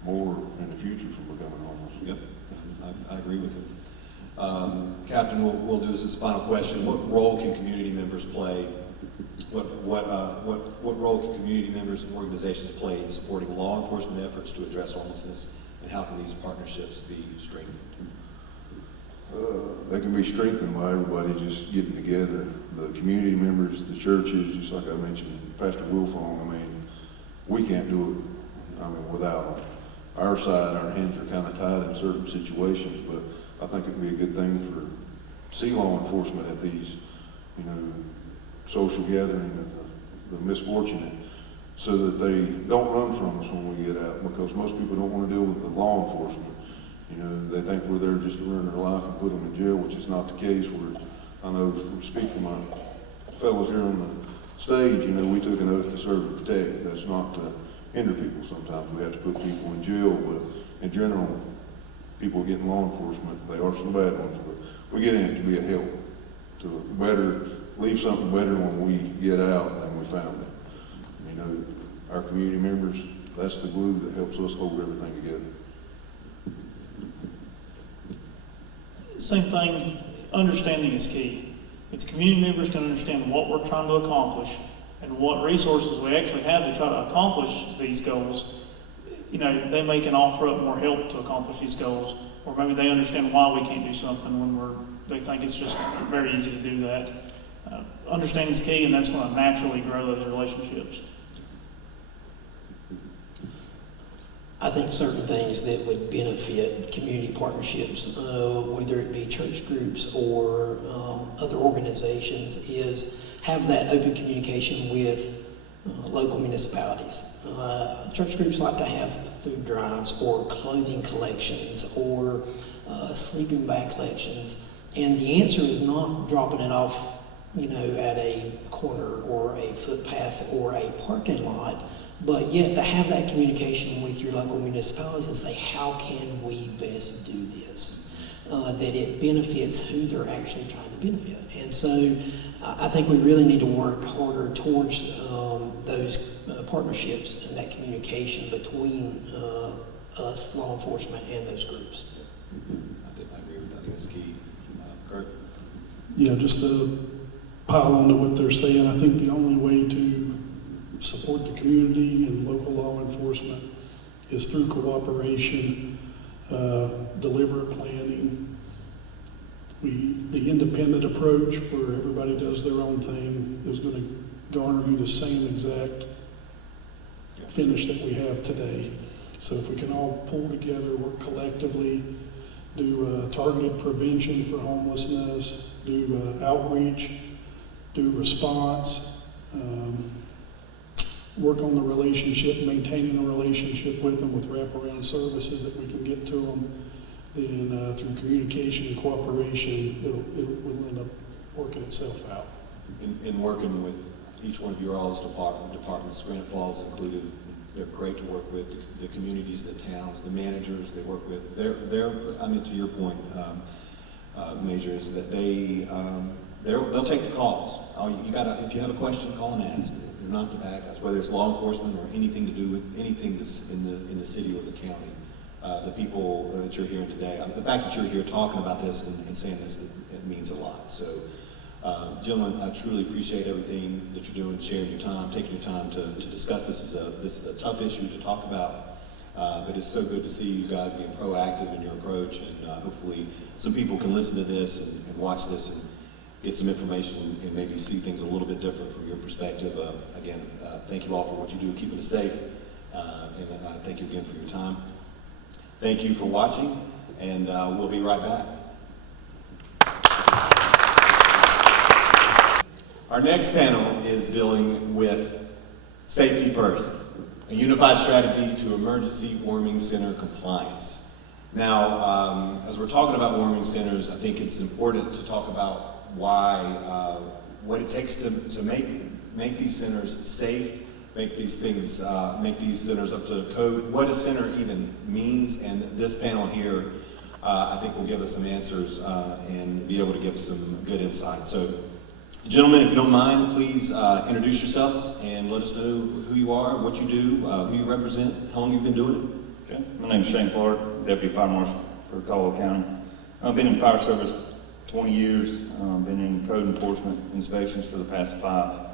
more in the future from becoming homeless. Yep, I agree with you. Captain, we'll do this as a final question. What role can community members play? What role can community members and organizations play in supporting law enforcement efforts to address homelessness, and how can these partnerships be strengthened? They can be strengthened by everybody just getting together. The community members, the churches, just like I mentioned, Pastor Wilfong, we can't do it, without them. Our side, our hands are kind of tied in certain situations, but I think it would be a good thing for see law enforcement at these, social gathering of the misfortunate, so that they don't run from us when we get out, because most people don't want to deal with the law enforcement. They think we're there just to ruin their life and put them in jail, which is not the case. I know, speak for my fellows here on the stage, we took an oath to serve and protect. That's not to hinder people. Sometimes we have to put people in jail, but in general, people getting law enforcement, they are some bad ones, but we get in it to be a help, to leave something better when we get out than we found it. Our community members, that's the glue that helps us hold everything together. Same thing, understanding is key. If the community members can understand what we're trying to accomplish and what resources we actually have to try to accomplish these goals, they may can offer up more help to accomplish these goals, or maybe they understand why we can't do something when they think it's just very easy to do that. Understanding is key, and that's going to naturally grow those relationships. I think certain things that would benefit community partnerships, whether it be church groups or other organizations, is have that open communication with local municipalities. Church groups like to have food drives or clothing collections or sleeping bag collections, and the answer is not dropping it off at a corner or a footpath or a parking lot, but yet to have that communication with your local municipalities and say, how can we best do this? That it benefits who they're actually trying to benefit. And so I think we really need to work harder towards those partnerships and that communication between us, law enforcement, and those groups. I agree with that. I think that's key. Kurt? Yeah, just to pile on to what they're saying, I think the only way to support the community and local law enforcement is through cooperation, deliberate planning. The independent approach where everybody does their own thing is going to garner you the same exact finish that we have today. So if we can all pull together, work collectively, do targeted prevention for homelessness, do outreach, do response, work on the relationship, maintaining a relationship with them with wraparound services that we can get to them, then through communication and cooperation, it will end up working itself out. In working with each one of your all's departments, Granite Falls included. They're great to work with, the communities, the towns, the managers they work with. I mean, to your point, Major, is that they'll take the calls. If you have a question, call and ask. They're not the bad guys, whether it's law enforcement or anything to do with anything that's in the city or the county. The people that you're hearing today, the fact that you're here talking about this and saying this, it means a lot. So, gentlemen, I truly appreciate everything that you're doing, sharing your time, taking your time to discuss this. This is a tough issue to talk about, but it's so good to see you guys being proactive in your approach, and hopefully some people can listen to this and watch this and get some information and maybe see things a little bit different from your perspective. Again, thank you all for what you do, keeping us safe, and thank you again for your time. Thank you for watching, and we'll be right back. Our next panel is dealing with safety first, a unified strategy to emergency warming center compliance. Now, as we're talking about warming centers, I think it's important to talk about what it takes to make these centers safe, make these centers up to code, what a center even means, and this panel here, I think will give us some answers and be able to give some good insight. So, gentlemen, if you don't mind, please introduce yourselves and let us know who you are, what you do, who you represent, how long you've been doing it. Okay. My name is Shane Clark, Deputy Fire Marshal for Caldwell County. I've been in fire service 20 years, been in code enforcement inspections for the past 5.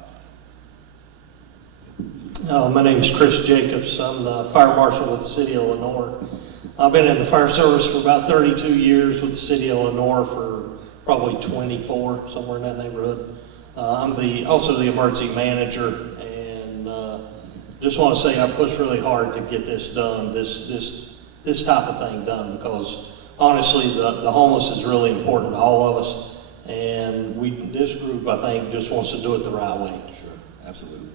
My name is Chris Jacobs. I'm the fire marshal with the city of Lenoir. I've been in the fire service for about 32 years with the city of Lenoir for probably 24, somewhere in that neighborhood. I'm also the emergency manager, and just want to say I pushed really hard to get this done, this type of thing done, because honestly the homeless is really important to all of us, and this group, I think, just wants to do it the right way. Sure, absolutely.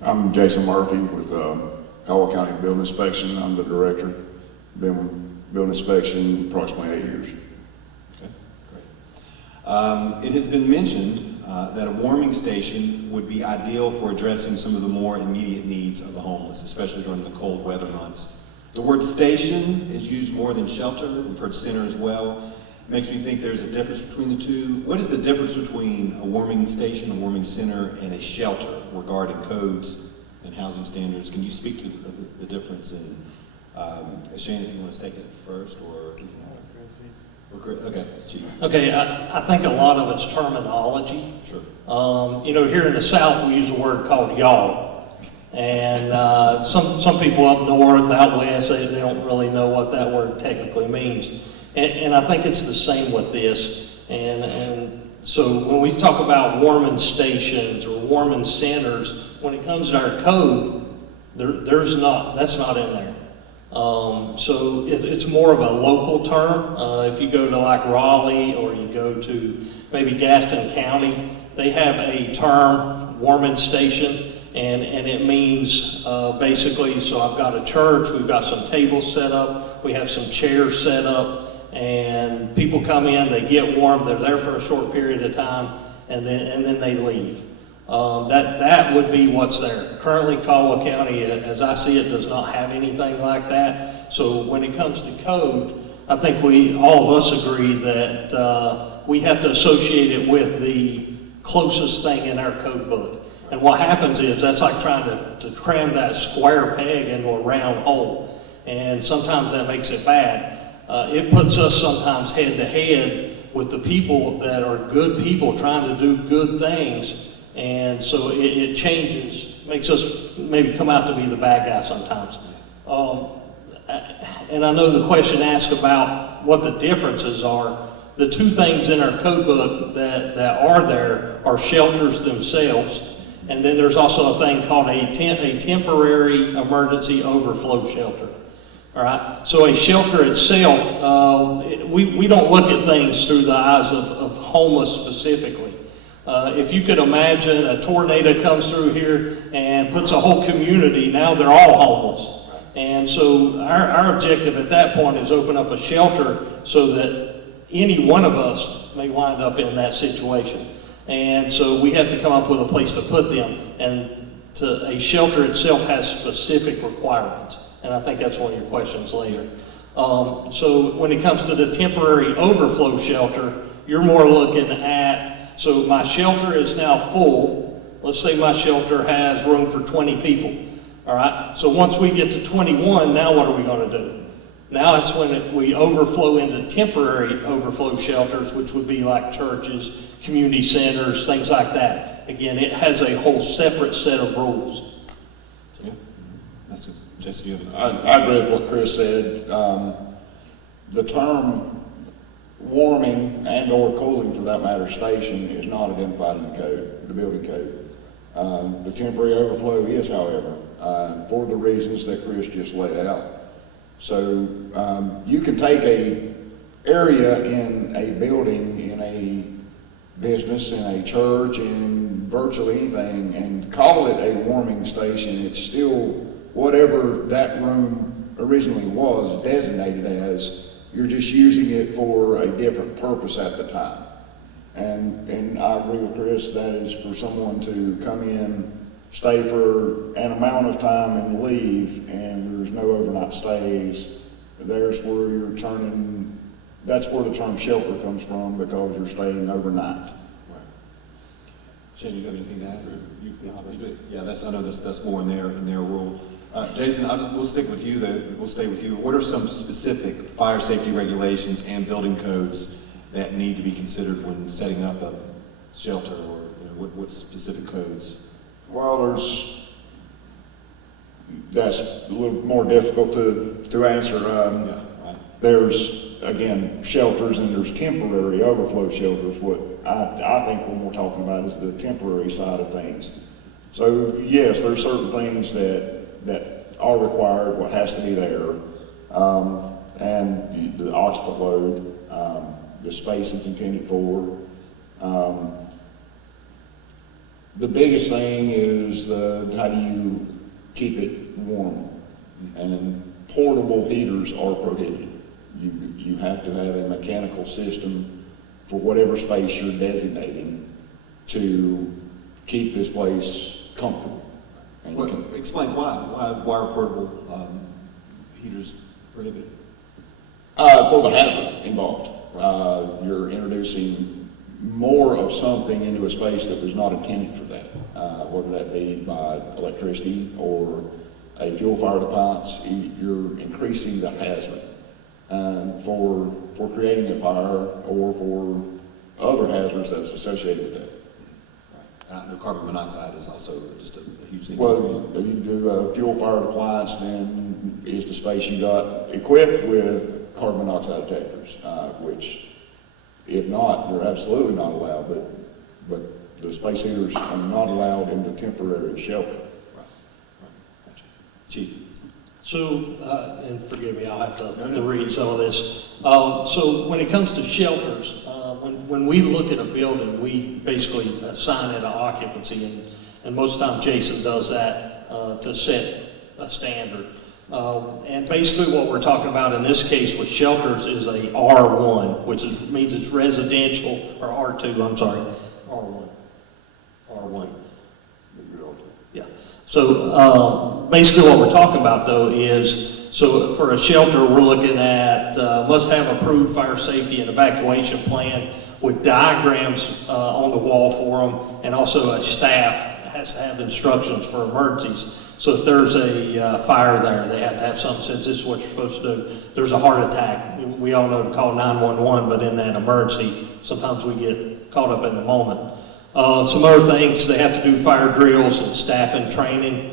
I'm Jason Murphy with Caldwell County Building Inspection. I'm the director. Been with building inspection approximately 8 years. Okay, great. It has been mentioned that a warming station would be ideal for addressing some of the more immediate needs of the homeless, especially during the cold weather months. The word station is used more than shelter. We've heard center as well. It makes me think there's a difference between the two. What is the difference between a warming station, a warming center, and a shelter regarding codes and housing standards? Can you speak to the difference? And Shane, if you want to take it first, or okay, Chief. Okay, I think a lot of it's terminology. Sure. Here in the South we use a word called y'all, and some people up north, out west, they don't really know what that word technically means. And I think it's the same with this. And so when we talk about warming stations or warming centers, when it comes to our code, that's not in there. So it's more of a local term. If you go to like Raleigh or you go to maybe Gaston County, they have a term, warming station, and it means basically, so I've got a church, we've got some tables set up, we have some chairs set up, and people come in, they get warm, they're there for a short period of time, and then they leave. That would be what's there. Currently, Caldwell County, as I see it, does not have anything like that. So when it comes to code, I think all of us agree that we have to associate it with the closest thing in our code book. And what happens is that's like trying to cram that square peg into a round hole. And sometimes that makes it bad. It puts us sometimes head to head with the people that are good people trying to do good things. And so it changes, makes us maybe come out to be the bad guy sometimes. And I know the question asked about what the differences are. The two things in our code book that are there are shelters themselves, and then there's also a thing called a temporary emergency overflow shelter. All right. So a shelter itself, we don't look at things through the eyes of homeless specifically. If you could imagine a tornado comes through here and puts a whole community, now they're all homeless. And so our objective at that point is open up a shelter so that any one of us may wind up in that situation. And so we have to come up with a place to put them. And a shelter itself has specific requirements. And I think that's one of your questions later. So when it comes to the temporary overflow shelter, you're more looking at, so my shelter is now full. Let's say my shelter has room for 20 people. All right, so once we get to 21, now what are we going to do? Now it's when we overflow into temporary overflow shelters, which would be like churches, community centers, things like that. Again, it has a whole separate set of rules. Yeah, that's good. Jesse, you have I agree with what Chris said. The term warming and or cooling, for that matter, station is not identified in the code, the building code. The temporary overflow is, however, for the reasons that Chris just laid out. So you can take a area in a building, in a business, in a church, in virtually anything, and call it a warming station. It's still whatever that room originally was designated as. You're just using it for a different purpose at the time. And I agree with Chris, that is for someone to come in, stay for an amount of time and leave, and there's no overnight stays. There's where you're turning, that's where the term shelter comes from, because you're staying overnight. Right. Shane, you have anything to add? Or yeah, I know that's more in their rule. Jason, we'll stick with you. We'll stay with you. What are some specific fire safety regulations and building codes that need to be considered when setting up a shelter, or what specific codes? Well, that's a little more difficult to answer. Yeah, right. There's, again, shelters, and there's temporary overflow shelters. What I think what we're talking about is the temporary side of things. So yes, there's certain things that are required, what has to be there, and the occupant load, the space it's intended for. The biggest thing is how do you keep it warm? And portable heaters are prohibited. You have to have a mechanical system for whatever space you're designating to keep this place comfortable. Explain why. Why are portable heaters prohibited? For the hazard involved. You're introducing more of something into a space that was not intended for that, whether that be by electricity or a fuel fired appliance. You're increasing the hazard for creating a fire or for other hazards that's associated with that. The carbon monoxide is also just a huge thing. Well, if you do a fuel fired appliance, then is the space you got equipped with carbon monoxide detectors, which if not, you're absolutely not allowed, but the space heaters are not allowed in the temporary shelter. Right. Gotcha. Chief. So, and forgive me, I'll have to read some of this. So when it comes to shelters, when we look at a building, we basically assign it an occupancy, and most of the time Jason does that to set a standard. And basically what we're talking about in this case with shelters is a R1, which means it's residential, or R2, I'm sorry, R1. Yeah. So basically what we're talking about though is, so for a shelter we're looking at must have approved fire safety and evacuation plan with diagrams on the wall for them, and also a staff has to have instructions for emergencies. So if there's a fire there, they have to have something, since this is what you're supposed to do. There's a heart attack, we all know to call 911, but in that emergency, sometimes we get caught up in the moment. Some other things, they have to do fire drills and staff and training.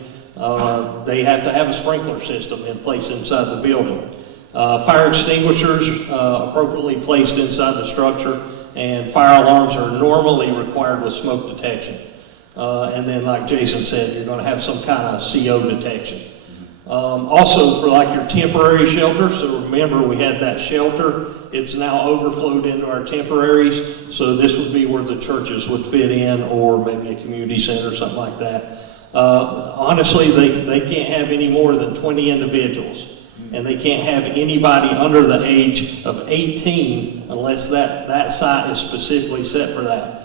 They have to have a sprinkler system in place inside the building. Fire extinguishers appropriately placed inside the structure, and fire alarms are normally required with smoke detection. And then like Jason said, you're going to have some kind of CO detection. Also for like your temporary shelter, so remember we had that shelter, it's now overflowed into our temporaries, so this would be where the churches would fit in, or maybe a community center or something like that. Honestly, they can't have any more than 20 individuals, and they can't have anybody under the age of 18 unless that site is specifically set for that.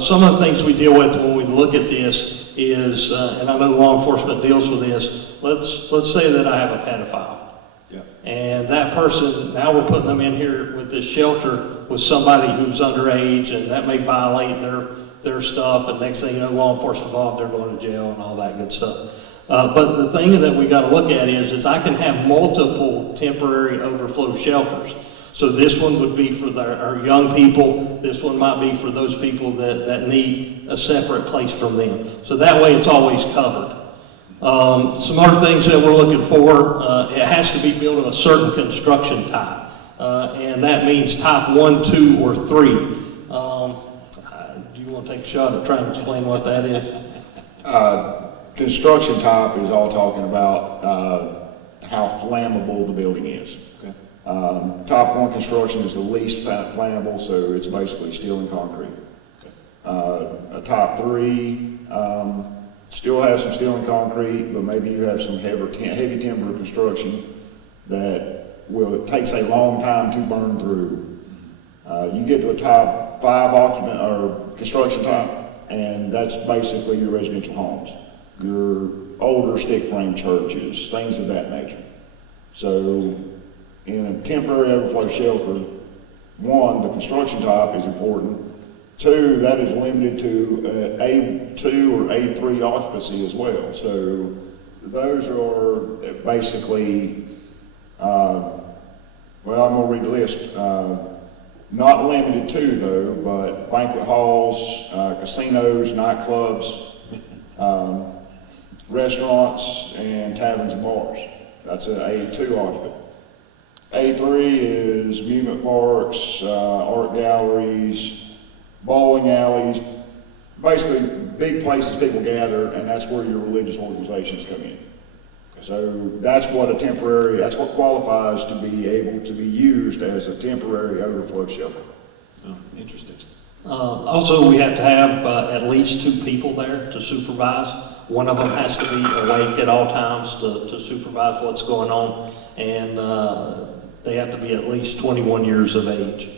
Some of the things we deal with when we look at this is, and I know law enforcement deals with this, let's say that I have a pedophile. Yeah. And that person, now we're putting them in here with this shelter with somebody who's underage, and that may violate their stuff, and next thing you know, law enforcement involved, they're going to jail and all that good stuff. But the thing that we got to look at is I can have multiple temporary overflow shelters. So this one would be for our young people. This one might be for those people that need a separate place from them. So that way it's always covered. Some other things that we're looking for, it has to be built of a certain construction type. And that means type 1, 2, or 3. Do you want to take a shot at trying to explain what that is? Construction type is all talking about how flammable the building is. Okay. Type 1 construction is the least flammable, so it's basically steel and concrete. Okay. A type 3 still has some steel and concrete, but maybe you have some heavy timber construction that it takes a long time to burn through. You get to a type 5 occupant or construction type, and that's basically your residential homes, your older stick frame churches, things of that nature. So in a temporary overflow shelter, 1, the construction type is important. 2, that is limited to A2 or A3 occupancy as well. So those are basically, well, I'm going to read the list. Not limited to, though, but banquet halls, casinos, nightclubs, restaurants, and taverns and bars. That's an A2 occupant. A3 is amusement parks, art galleries, bowling alleys, basically big places people gather, and that's where your religious organizations come in. So that's what qualifies to be able to be used as a temporary overflow shelter. Oh, interesting. Also, we have to have at least 2 people there to supervise. One of them has to be awake at all times to supervise what's going on, and they have to be at least 21 years of age.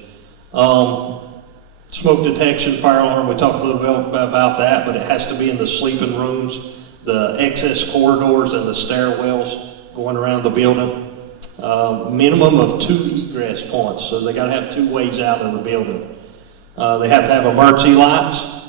Smoke detection, fire alarm, we talked a little bit about that, but it has to be in the sleeping rooms, the access corridors, and the stairwells going around the building. Minimum of 2 egress points, so they got to have 2 ways out of the building. They have to have emergency lights.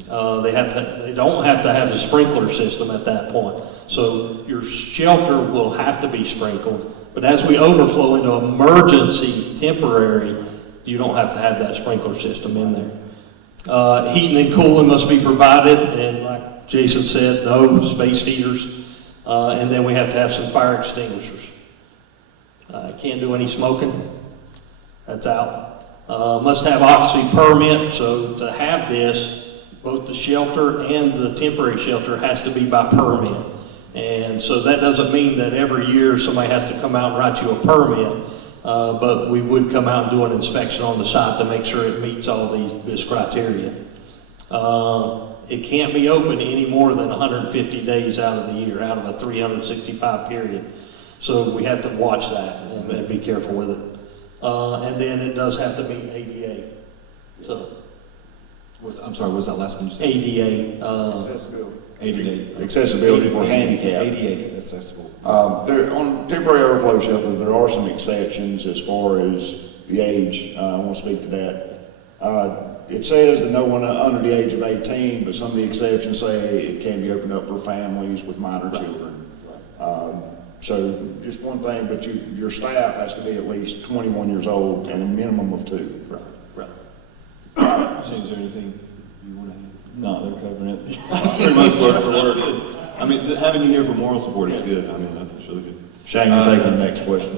They don't have to have the sprinkler system at that point. So your shelter will have to be sprinkled, but as we overflow into emergency temporary, you don't have to have that sprinkler system in there. Heating and cooling must be provided, and like Jason said, no space heaters. And then we have to have some fire extinguishers. Can't do any smoking. That's out. Must have occupancy permit, so to have this, both the shelter and the temporary shelter has to be by permit. And so that doesn't mean that every year somebody has to come out and write you a permit, but we would come out and do an inspection on the site to make sure it meets all this criteria. It can't be open any more than 150 days out of the year, out of a 365 period. So we have to watch that and be careful with it. And then it does have to meet ADA. So. I'm sorry, what was that last one you said? ADA. Accessibility. ADA. Accessibility for handicapped. ADA accessible. On temporary overflow shelters, there are some exceptions as far as the age. I want to speak to that. It says that no one under the age of 18, but some of the exceptions say it can be opened up for families with minor children. So just one thing, but your staff has to be at least 21 years old and a minimum of 2. Right. Is there anything you want to add? No, they're covering it. Pretty much word for word. I mean, having you here for moral support is good. I mean, that's really good. Shane, you take the next question.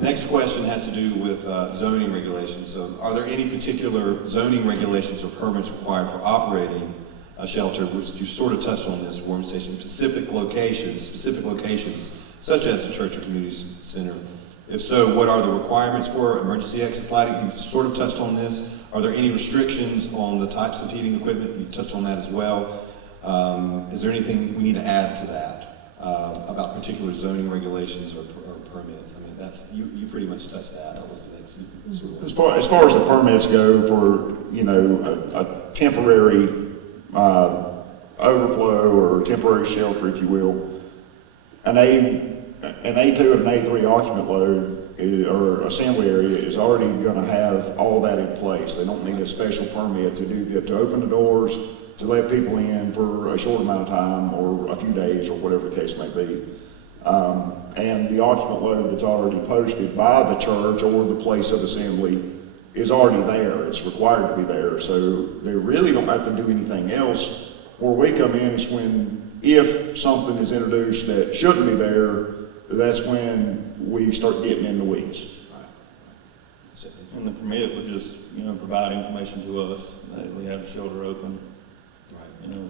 Next question has to do with zoning regulations. So are there any particular zoning regulations or permits required for operating a shelter? Which you sort of touched on this, warming station, specific locations, such as a church or community center. If so, what are the requirements for emergency exit lighting? You sort of touched on this. Are there any restrictions on the types of heating equipment? You touched on that as well. Is there anything we need to add to that? about particular zoning regulations or permits. I mean, that's, you pretty much touched that. That was the next sort of. As far as the permits go for, you know, a temporary overflow or temporary shelter, if you will, an A2 and an A3 occupant load or assembly area is already going to have all that in place. They don't need a special permit to do that, to open the doors, to let people in for a short amount of time or a few days or whatever the case may be. And the occupant load that's already posted by the church or the place of assembly is already there. It's required to be there. So they really don't have to do anything else. Where we come in is when, if something is introduced that shouldn't be there, that's when we start getting in the weeds. And the permit would just, you know, provide information to us that we have the shelter open, you know,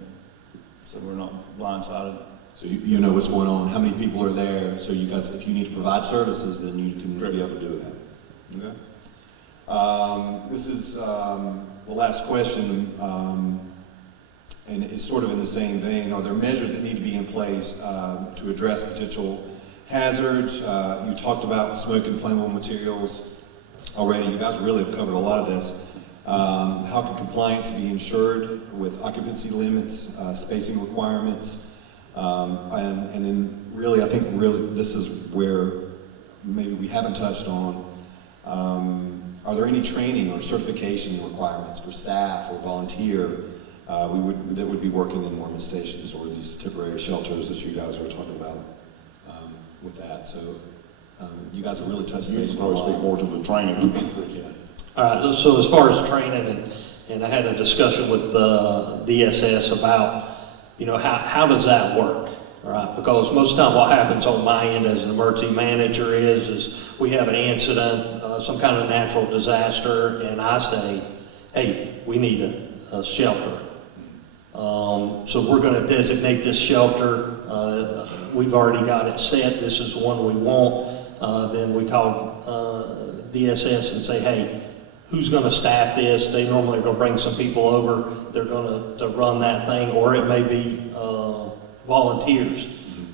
so we're not blindsided. So you know what's going on, how many people are there, so you guys, if you need to provide services, then you can be able to do that. Okay. This is the last question, and it's sort of in the same vein. Are there measures that need to be in place to address potential hazards? You talked about smoke and flammable materials already. You guys really have covered a lot of this. How can compliance be ensured with occupancy limits, spacing requirements? And then really, I think really this is where maybe we haven't touched on. Are there any training or certification requirements for staff or volunteer that would be working in warming stations or these temporary shelters that you guys were talking about with that? So you guys have really touched You base can on a probably speak lot. more to the training. Yeah. All right, so as far as training, and I had a discussion with the DSS about, you know, how does that work, all right? Because most of the time what happens on my end as an emergency manager is we have an incident, some kind of natural disaster, and I say, hey, we need a shelter. So we're going to designate this shelter. We've already got it set. This is the one we want. Then we call DSS and say, hey, who's going to staff this? They normally are going to bring some people over. They're going to run that thing, or it may be volunteers.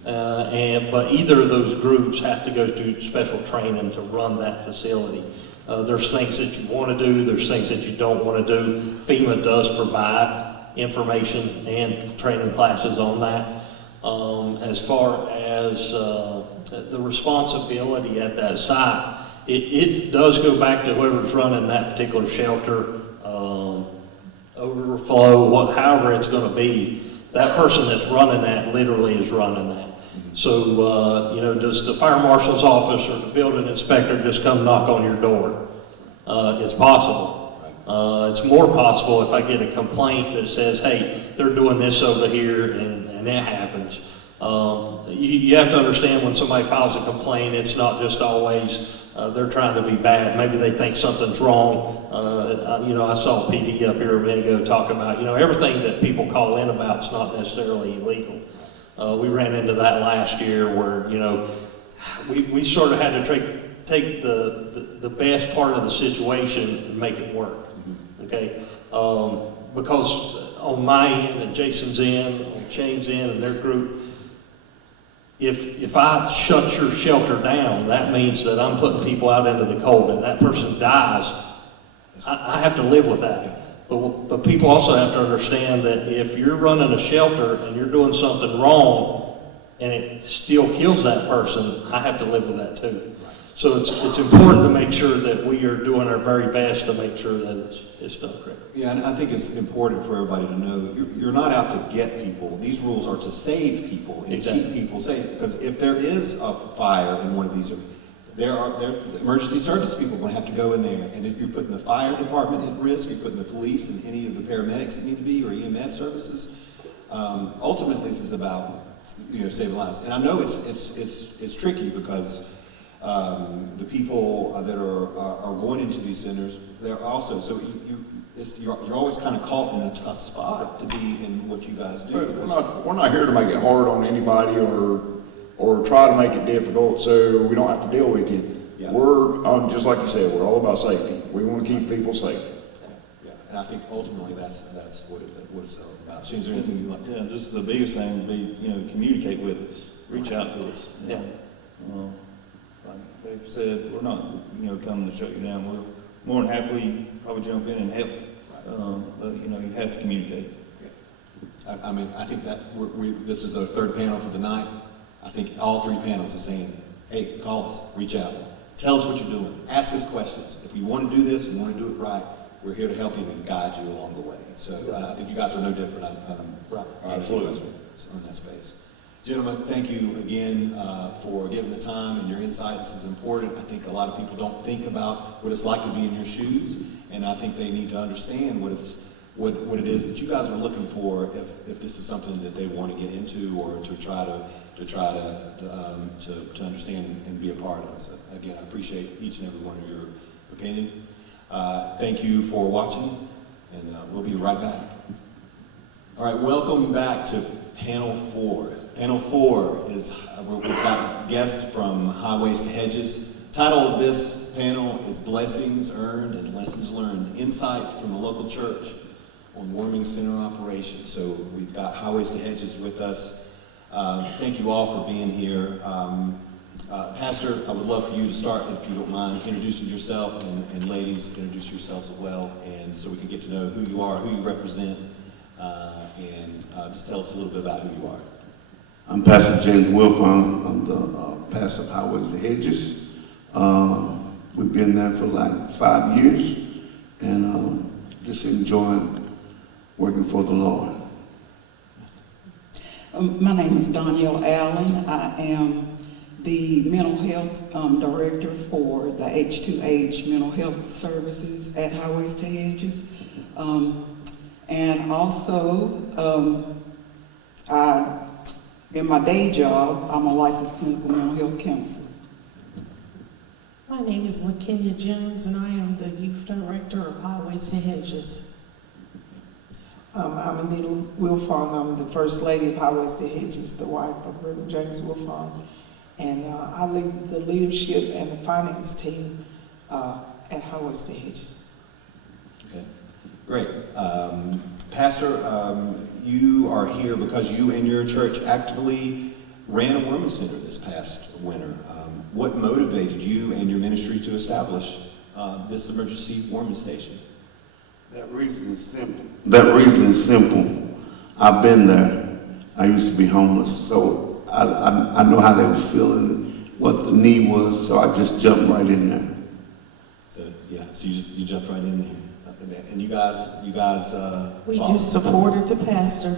But either of those groups have to go through special training to run that facility. There's things that you want to do. There's things that you don't want to do. FEMA does provide information and training classes on that. As far as the responsibility at that site, it does go back to whoever's running that particular shelter, overflow, however it's going to be. That person that's running that literally is running that. So, you know, does the fire marshal's office or the building inspector just come knock on your door? It's possible. It's more possible if I get a complaint that says, hey, they're doing this over here, and it happens. You have to understand when somebody files a complaint, it's not just always they're trying to be bad. Maybe they think something's wrong. You know, I saw PD up here a minute ago talking about, you know, everything that people call in about is not necessarily illegal. We ran into that last year where, you know, we sort of had to take the best part of the situation and make it work. Okay? Because on my end and Jason's end, on Shane's end and their group, if I shut your shelter down, that means that I'm putting people out into the cold, and that person dies. I have to live with that. But people also have to understand that if you're running a shelter and you're doing something wrong and it still kills that person, I have to live with that too. So it's important to make sure that we are doing our very best to make sure that it's done correctly. Yeah, and I think it's important for everybody to know you're not out to get people. These rules are to save people and Exactly. to keep people safe. Because if there is a fire in one of these, the emergency service people are going to have to go in there. And if you're putting the fire department at risk, you're putting the police and any of the paramedics that need to be, or EMS services. Ultimately, this is about, you know, saving lives. And I know it's tricky because the people that are going into these centers, they're also, so you're always kind of caught in a tough spot to be in what you guys do. We're not here to make it hard on anybody or try to make it difficult so we don't have to deal with you. Yeah. We're, just like you said, we're all about safety. We want to keep people safe. Yeah, and I think ultimately that's what it's all about. Shane, is there anything you'd like to Yeah, just the biggest thing would be, you know, communicate with us. reach out to us. Yeah. Like they've said, we're not, coming to shut you down. We're more than happy probably jump in and help. But, you have to communicate. I mean, I think that this is the third panel for the night. I think all three panels are saying, hey, call us, reach out, tell us what you're doing, ask us questions. If you want to do this and want to do it right, we're here to help you and guide you along the way. So I think you guys are no different. Absolutely. In that space. Gentlemen, thank you again for giving the time and your insight. This is important. I think a lot of people don't think about what it's like to be in your shoes, and I think they need to understand what it is that you guys are looking for if this is something that they want to get into or to try to understand and be a part of. So again, I appreciate each and every one of your opinion. Thank you for watching, and we'll be right back. All right, welcome back to panel 4. Panel 4 is, we've got guests from Highways to Hedges. Title of this panel is Blessings Earned and Lessons Learned, Insight from the Local Church on Warming Center Operations. So we've got Highways to Hedges with us. Thank you all for being here. Pastor, I would love for you to start, if you don't mind, introducing yourself, and ladies, introduce yourselves as well, and so we can get to know who you are, who you represent, and just tell us a little bit about who you are. I'm Pastor James Wilfong. I'm the pastor of Highways to Hedges. We've been there for like 5 years, and just enjoying working for the Lord. My name is Danielle Allen. I am the mental health director for the H2H mental health services at Highways to Hedges. And also, in my day job, I'm a licensed clinical mental health counselor. My name is LaKenya Jones, and I am the youth director of Highways to Hedges. I'm Anita Wilfong. I'm the first lady of Highways to Hedges, the wife of Reverend James Wilfong. And I lead the leadership and the finance team at Highways to Hedges. Okay, great. Pastor, you are here because you and your church actively ran a warming center this past winter. What motivated you and your ministry to establish this emergency warming station? That reason is simple. I've been there. I used to be homeless, so I know how they were feeling, what the need was, so I just jumped right in there. So you jumped right in there. And you guys. We just supported the pastor.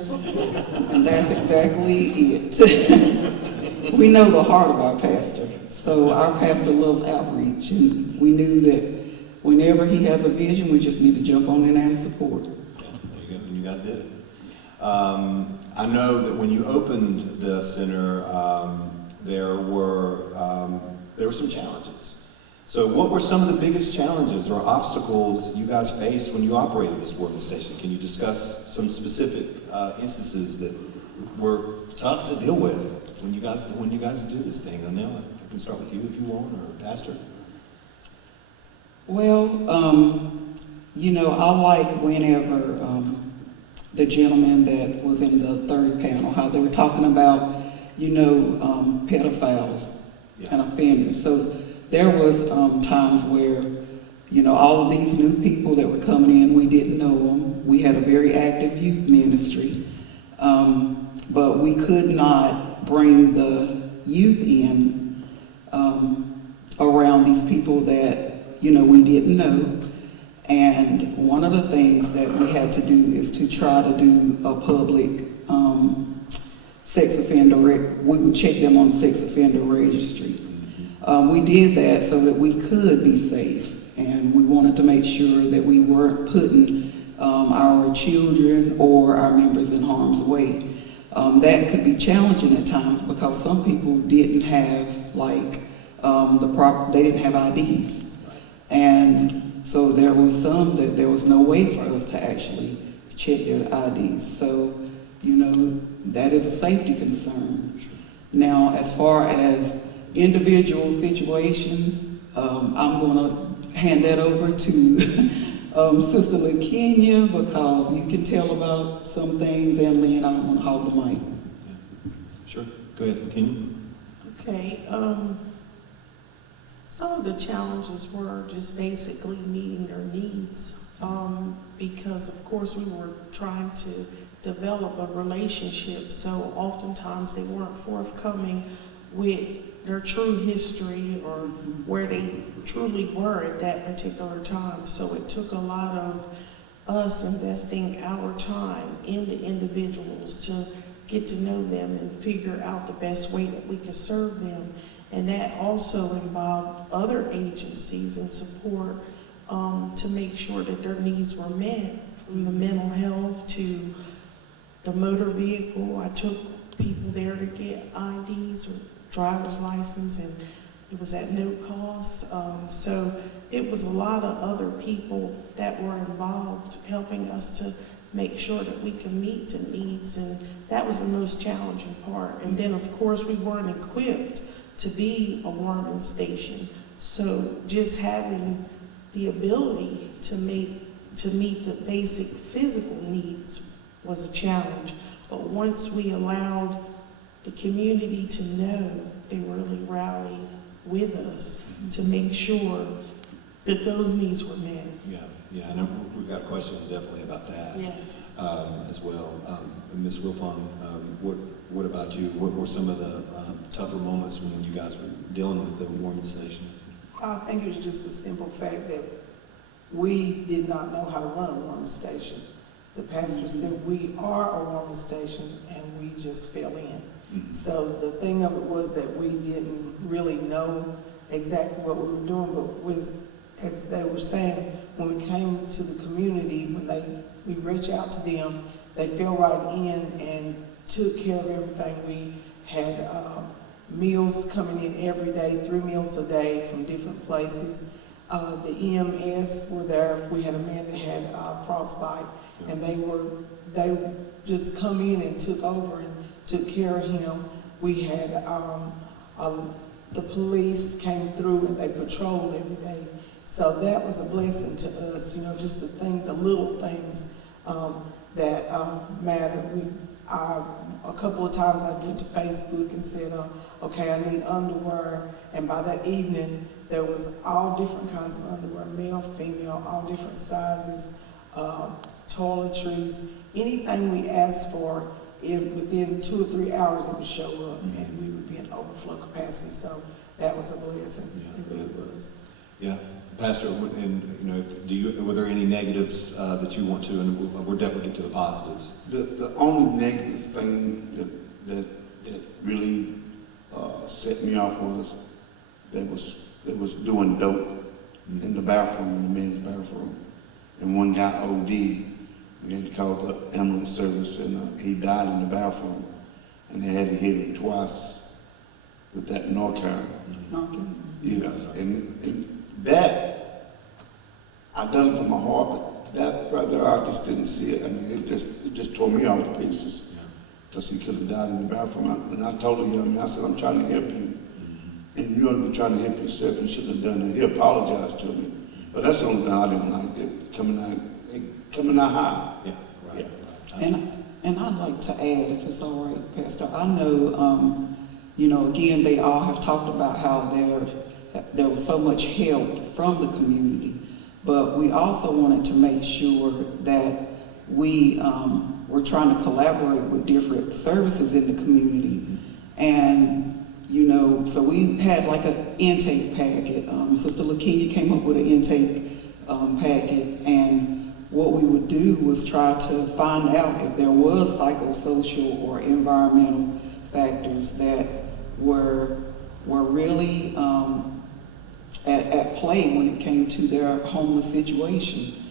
And that's exactly it. We know the heart of our pastor. So our pastor loves outreach, and we knew that whenever he has a vision, we just need to jump on in there and support. Yeah, there you go. And you guys did it. I know that when you opened the center, there were some challenges. So what were some of the biggest challenges or obstacles you guys faced when you operated this warming station? Can you discuss some specific instances that were tough to deal with when you guys do this thing? I know I can start with you if you want, or Pastor. Well, I like whenever the gentleman that was in the third panel, how they were talking about, pedophiles and offenders. So there was times where, all of these new people that were coming in, we didn't know them. We had a very active youth ministry, but we could not bring the youth in around these people that, we didn't know. And one of the things that we had to do is to try to do a public sex offender, we would check them on the sex offender registry. We did that so that we could be safe, and we wanted to make sure that we weren't putting our children or our members in harm's way. That could be challenging at times because some people didn't have they didn't have IDs, and so there was some that there was no way for us to actually check their IDs. So, that is a safety concern. Now, as far as individual situations, I'm going to hand that over to Sister LaKenya because you can tell about some things, and Lynn, I don't want to hold the mic. Sure. Go ahead, continue. Okay, some of the challenges were just basically meeting their needs, because of course we were trying to develop a relationship, so oftentimes they weren't forthcoming with their true history or where they truly were at that particular time. So it took a lot of us investing our time in the individuals to get to know them and figure out the best way that we could serve them. And that also involved other agencies and support to make sure that their needs were met, from the mental health to the motor vehicle. I took people there to get IDs or driver's license, and it was at no cost. So it was a lot of other people that were involved helping us to make sure that we could meet the needs, and that was the most challenging part. And then of course we weren't equipped to be a warming station, so just having the ability to meet the basic physical needs was a challenge. But once we allowed the community to know, they really rallied with us to make sure that those needs were met. Yeah, I know we've got a question definitely about that. Yes. As well. Ms. Wilfong, what about you? What were some of the tougher moments when you guys were dealing with the warming station? I think it was just the simple fact that we did not know how to run a warming station. The pastor said we are a warming station, and we just fell in. So the thing of it was that we didn't really know exactly what we were doing, but as they were saying, when we came to the community, when we reached out to them, they fell right in and took care of everything. We had meals coming in every day, 3 meals a day from different places. The EMS were there. We had a man that had frostbite, and they just come in and took over and took care of him. We had the police came through and they patrolled every day. So that was a blessing to us, just to think the little things that mattered. A couple of times I went to Facebook and said, okay, I need underwear, and by that evening there was all different kinds of underwear, male, female, all different sizes, toiletries, anything we asked for, within 2 or 3 hours it would show up, and we would be in overflow capacity. So that was a blessing. It really was. Yeah, Pastor, and were there any negatives that you want to? And we'll definitely get to the positives. The only negative thing that really set me off was they was doing dope in the bathroom, in the men's bathroom, and one guy OD. We had to call the ambulance service, and he died in the bathroom, and they had to hit him twice with that Narcan. Narcan. Yeah, and that, I done it from my heart, but that right there, I just didn't see it. I mean, it just tore me all to pieces, because he could have died in the bathroom. And I told the young man, I said, I'm trying to help you, and you ought to be trying to help yourself, and you shouldn't have done it. He apologized to me, but that's the only thing I didn't like, that coming out high. Yeah, right. And I'd like to add, if it's all right, Pastor, I know, again, they all have talked about how there was so much help from the community, but we also wanted to make sure that we were trying to collaborate with different services in the community. And, so we had like an intake packet. Sister LaKenya came up with an intake packet, and what we would do was try to find out if there was psychosocial or environmental factors that were really at play when it came to their homeless situation.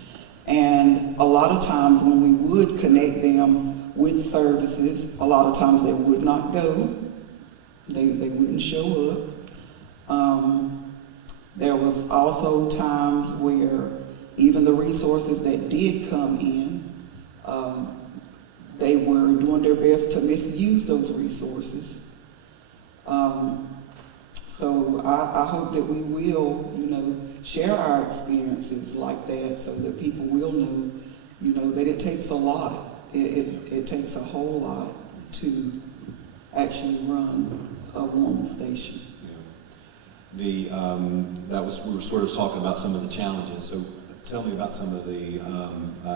And a lot of times when we would connect them with services, a lot of times they would not go. They wouldn't show up. There was also times where even the resources that did come in, they were doing their best to misuse those resources. So I hope that we will, share our experiences like that, so that people will know, that it takes a lot. It takes a whole lot to actually run a warming station. We were sort of talking about some of the challenges, so tell me about some of the,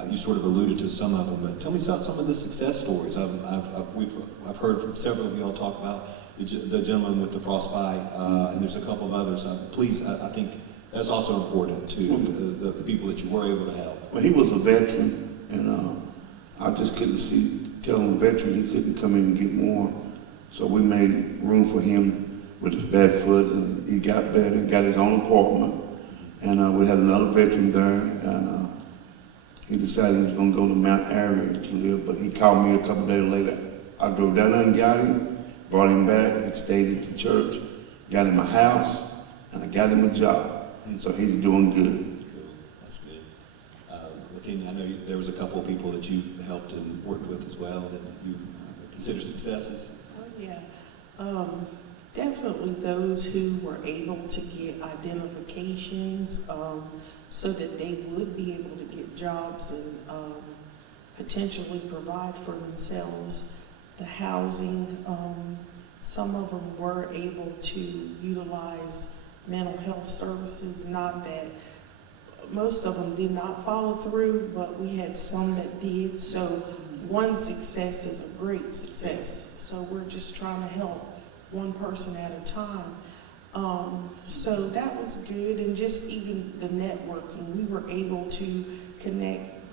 you sort of alluded to some of them, but tell me about some of the success stories. I've heard from several of y'all talk about the gentleman with the frostbite, and there's a couple of others. Please, I think that's also important to the people that you were able to help. Well, he was a veteran, and I just couldn't tell him veteran he couldn't come in and get more. So we made room for him with his bad foot, and he got better, got his own apartment, and we had another veteran there, and he decided he was going to go to Mount Airy to live, but he called me a couple days later. I drove down there and got him, brought him back, and stayed at the church, got him a house, and I got him a job. So he's doing good. Cool, that's good. Lakeenia, I know there was a couple of people that you helped and worked with as well that you consider successes. Oh, yeah. Definitely those who were able to get identifications so that they would be able to get jobs and potentially provide for themselves. The housing, some of them were able to utilize mental health services, not that most of them did not follow through, but we had some that did. So one success is a great success. So we're just trying to help one person at a time. So that was good, and just even the networking, we were able to connect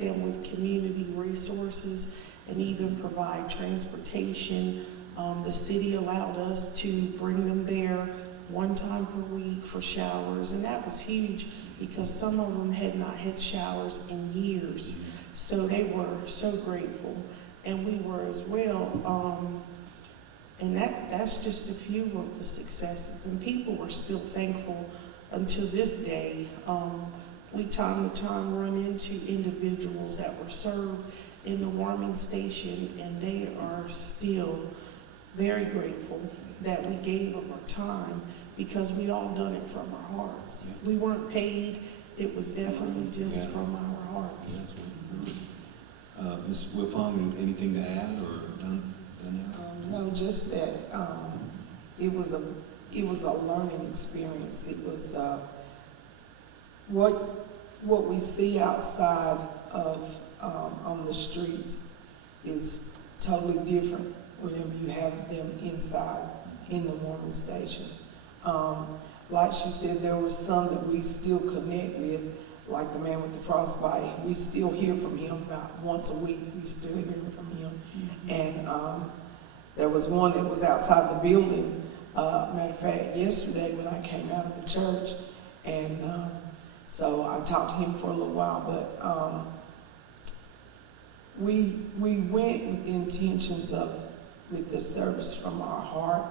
them with community resources and even provide transportation. The city allowed us to bring them there one time per week for showers, and that was huge because some of them had not had showers in years. So they were so grateful, and we were as well. And that's just a few of the successes, and people were still thankful until this day. We time to time run into individuals that were served in the warming station, and they are still very grateful that we gave them our time, because we all done it from our hearts. We weren't paid. It was definitely just from our hearts. Ms. Wilfong, anything to add or done now? No, just that it was a learning experience. It was what we see outside of on the streets is totally different whenever you have them inside in the warming station. Like she said, there were some that we still connect with, like the man with the frostbite. We still hear from him about once a week. We still hear from him. And there was one that was outside the building. Matter of fact, yesterday when I came out of the church, and so I talked to him for a little while, but we went with the intentions of with this service from our heart,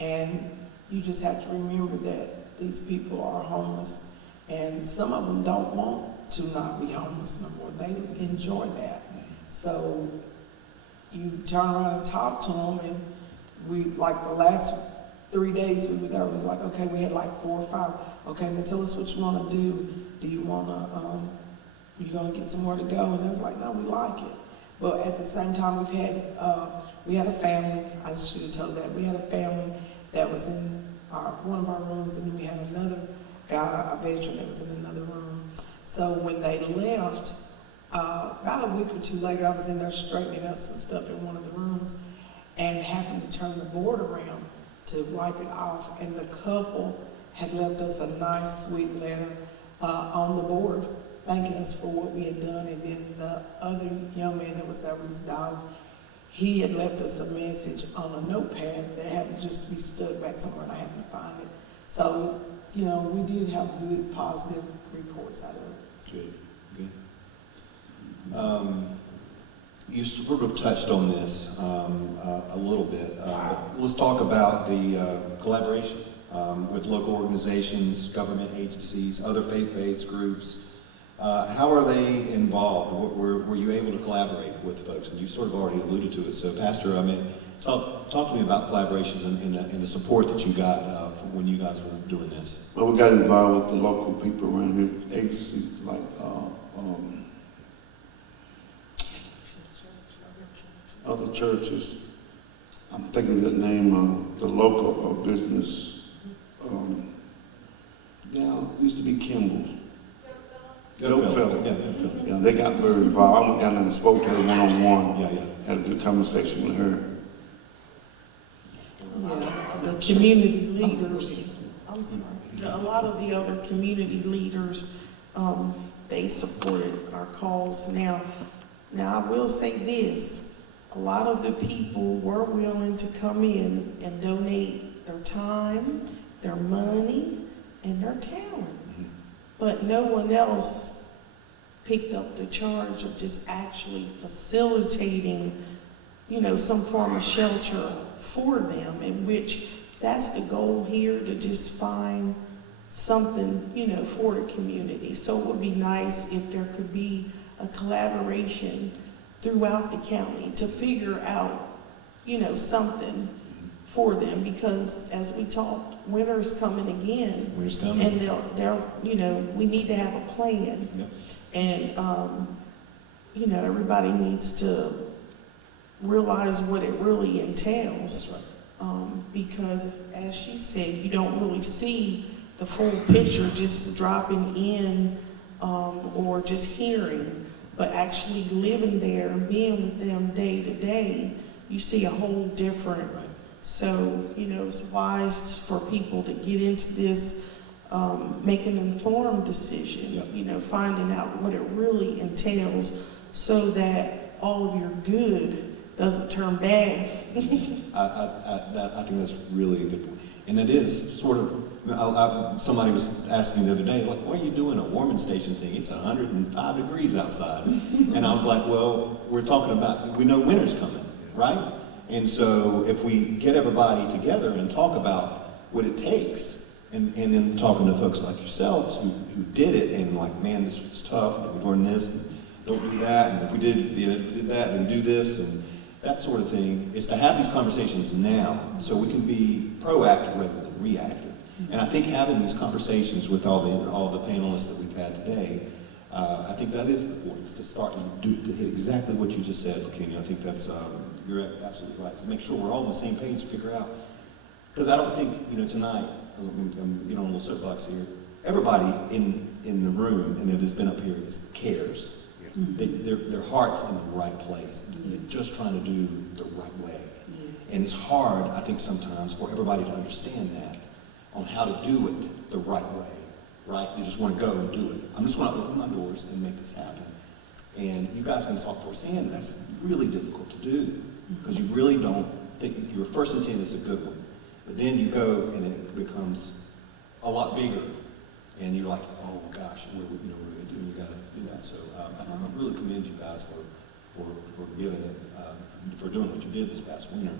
and you just have to remember that these people are homeless, and some of them don't want to not be homeless no more. They enjoy that. So you turn around and talk to them, and we, like the last 3 days we were there, it was like, okay, we had like 4 or 5. Okay, now tell us what you want to do. Do you want to, you going to get somewhere to go? And they was like, no, we like it. But at the same time, we had a family, I should have told that, we had a family that was in one of our rooms, and then we had another guy, a veteran, that was in another room. So when they left, about a week or two later, I was in there straightening up some stuff in one of the rooms, and happened to turn the board around to wipe it off, and the couple had left us a nice, sweet letter on the board, thanking us for what we had done. And then the other young man that was there with his dog, he had left us a message on a notepad that happened just to be stuck back somewhere, and I happened to find it. So, you know, we did have good, positive reports out of it. Good, good. You sort of touched on this a little bit, but let's talk about the collaboration with local organizations, government agencies, other faith-based groups. How are they involved? Were you able to collaborate with folks? And you sort of already alluded to it. So, Pastor, I mean, talk to me about collaborations and the support that you got when you guys were doing this. Well, we got involved with the local people around here, agencies like other churches, I'm thinking of the name, the local business, used to be Kimball's. Goatfellow. Yeah, they got very involved. I went down there and spoke to her one-on-one. Had a good conversation with her. The community leaders, I'm sorry, a lot of the other community leaders, they supported our cause. Now I will say this, a lot of the people were willing to come in and donate their time, their money, and their talent. But no one else picked up the charge of just actually facilitating, some form of shelter for them, in which that's the goal here, to just find something, for the community. So it would be nice if there could be a collaboration throughout the county to figure out, something for them, because as we talked, winter's coming again. Winter's coming. And they'll, we need to have a plan. Yep. And, everybody needs to realize what it really entails. Because as she said, you don't really see the full picture just dropping in or just hearing, but actually living there and being with them day to day, you see a whole different. So, it's wise for people to get into this, make an informed decision, finding out what it really entails so that all of your good doesn't turn bad. I think that's really a good point. And it is sort of, somebody was asking the other day, like, why are you doing a warming station thing? It's 105 degrees outside. And I was like, well, we're talking about, we know winter's coming, right? And so if we get everybody together and talk about what it takes, and then talking to folks like yourselves who did it, and like, man, this was tough, and we learned this, and don't do that, and if we did that, then do this, and that sort of thing, is to have these conversations now, so we can be proactive rather than reactive. And I think having these conversations with all the panelists that we've had today, I think that is the point, is to start to hit exactly what you just said, Kenny. I think that's, you're absolutely right. To make sure we're all on the same page, figure out. Because I don't think, tonight, I'm getting on a little soapbox here, everybody in the room, and it has been up here, cares. Their heart's in the right place. They're just trying to do the right way. And it's hard, I think, sometimes for everybody to understand that, on how to do it the right way, right? You just want to go and do it. I'm just going to open my doors and make this happen. And you guys can talk firsthand. That's really difficult to do, because you really don't think your first intent is a good one. But then you go and it becomes a lot bigger. And you're like, oh gosh, what are we going to do? You got to do that. So I really commend you guys for giving it, for doing what you did this past winter.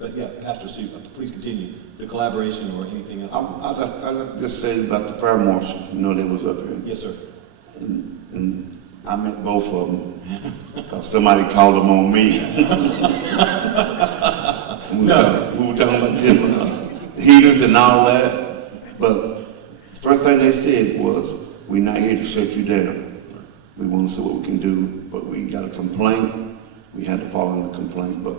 But yeah, Pastor Sue, please continue the collaboration or anything else. I'll just say about the fire marshal. They was up here. Yes, sir. And I met both of them because somebody called them on me. We were talking about them heaters and all that, but the first thing they said was, we're not here to shut you down. We want to see what we can do, but we got a complaint. We had to follow the complaint, but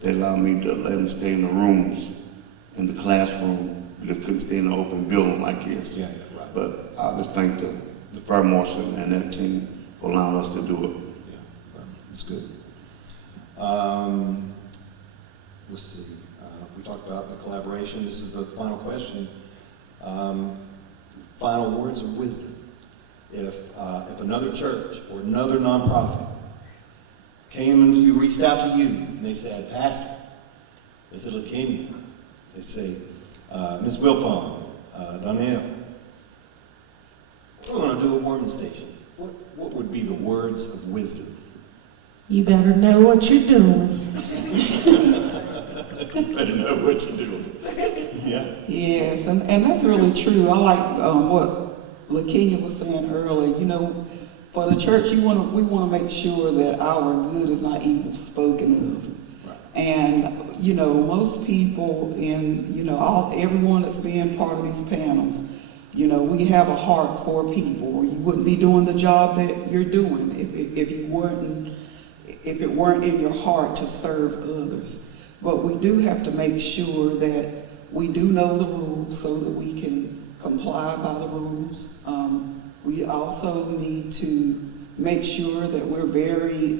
they allowed me to let them stay in the rooms, in the classroom. They couldn't stay in the open building like this. Yeah, right. But I just thank the fire marshal and that team for allowing us to do it. Yeah, well, it's good. Let's see. We talked about the collaboration. This is the final question. Final words of wisdom. If another church or another nonprofit came and you, reached out to you, and they said, Pastor, they said, LaKenya, they say, Miss Wilfong, Donnell, we're going to do a warming station. What would be the words of wisdom? You better know what you're doing. You better know what you're doing. Yeah. Yes, and that's really true. I like what LaKenya was saying earlier. For the church, we want to make sure that our good is not evil spoken of. Right. And most people everyone that's being part of these panels, we have a heart for people, or you wouldn't be doing the job that you're doing if it weren't in your heart to serve others. But we do have to make sure that we do know the rules so that we can comply by the rules. We also need to make sure that we're very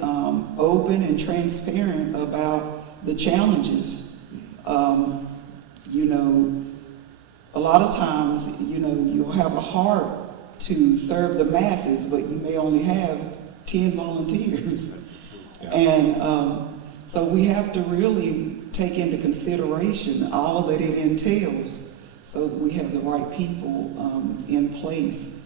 open and transparent about the challenges. You know, a lot of times, you know, you'll have a heart to serve the masses, but you may only have 10 volunteers. Yeah. And so we have to really take into consideration all that it entails so that we have the right people in place.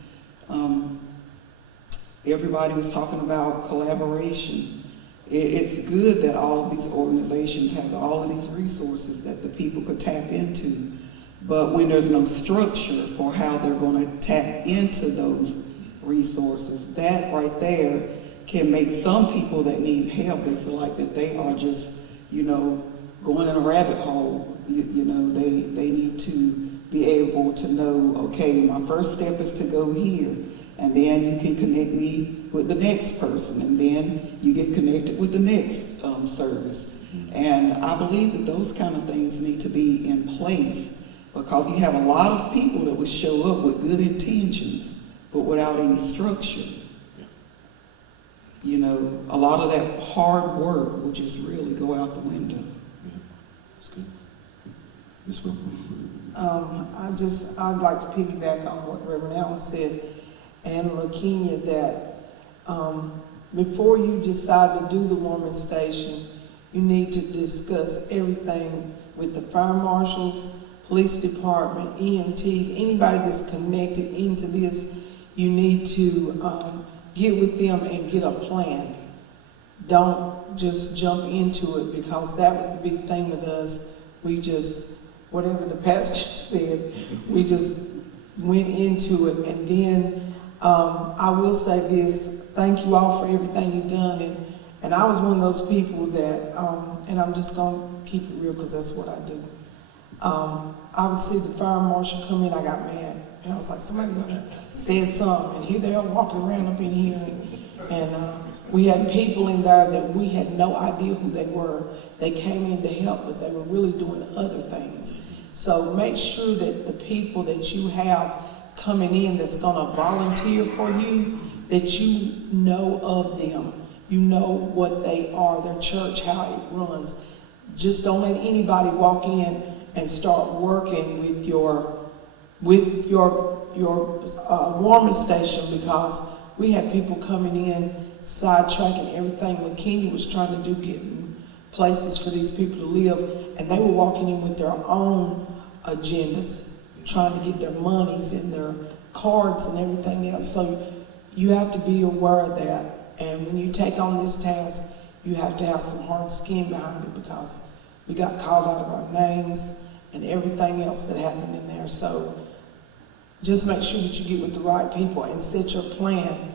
Everybody was talking about collaboration. It's good that all of these organizations have all of these resources that the people could tap into. But when there's no structure for how they're going to tap into those resources, that right there can make some people that need help, they feel like that they are just, you know, going in a rabbit hole. You know, they need to be able to know, okay, my first step is to go here, and then you can connect me with the next person, and then you get connected with the next service. And I believe that those kind of things need to be in place, because you have a lot of people that would show up with good intentions, but without any structure. You know, a lot of that hard work will just really go out the window. Yeah, that's good. Ms. Wilson? I'd like to piggyback on what Reverend Allen said and LaKenya, that before you decide to do the warming station, you need to discuss everything with the fire marshals, police department, EMTs, anybody that's connected into this. You need to get with them and get a plan. Don't just jump into it, because that was the big thing with us. We just, whatever the pastor said, we just went into it. And then I will say this, thank you all for everything you've done. And I was one of those people that, and I'm just going to keep it real because that's what I do. I would see the fire marshal come in, I got mad. And I was like, somebody said something, and here they are walking around up in here. And we had people in there that we had no idea who they were. They came in to help, but they were really doing other things. So make sure that the people that you have coming in that's going to volunteer for you, that you know of them. You know what they are, their church, how it runs. Just don't let anybody walk in and start working with your warming station, because we had people coming in sidetracking everything LaKenya was trying to do, getting places for these people to live, and they were walking in with their own agendas, trying to get their monies and their cards and everything else. So you have to be aware of that, and when you take on this task, you have to have some hard skin behind it, because we got called out of our names and everything else that happened in there. So just make sure that you get with the right people and set your plan.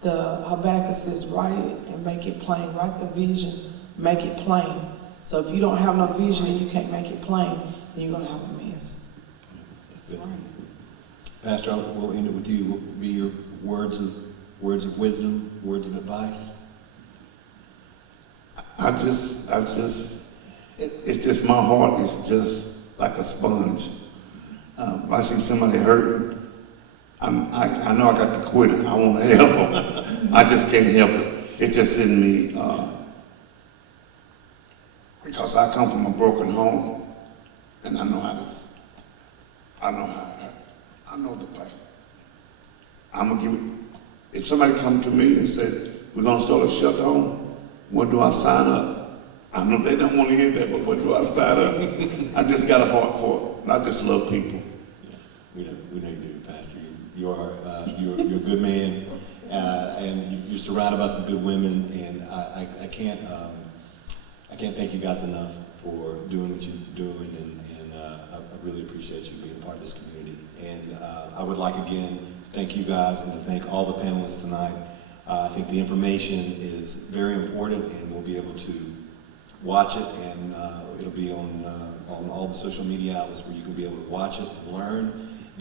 The Habakkuk says, write it and make it plain. Write the vision, make it plain. So if you don't have no vision and you can't make it plain, then you're going to have a mess. That's right. Pastor, we'll end it with you. What will be your words of wisdom, words of advice? It's just my heart is just like a sponge. If I see somebody hurting, I know I got to quit it. I want to help them. I just can't help it. It's just in me. Because I come from a broken home, and I know I know the pain. I'm gonna give it. If somebody come to me and said, we're gonna start a shelter home, what do I sign up? I know they don't want to hear that, but what do I sign up? I just got a heart for it, and I just love people. We know you do, Pastor. You're a good man, and you're surrounded by some good women, and I can't thank you guys enough for doing what you're doing, and I really appreciate you being a part of this community. And I would like again to thank you guys and to thank all the panelists tonight. I think the information is very important, and we'll be able to watch it, and it'll be on all the social media outlets where you can be able to watch it and learn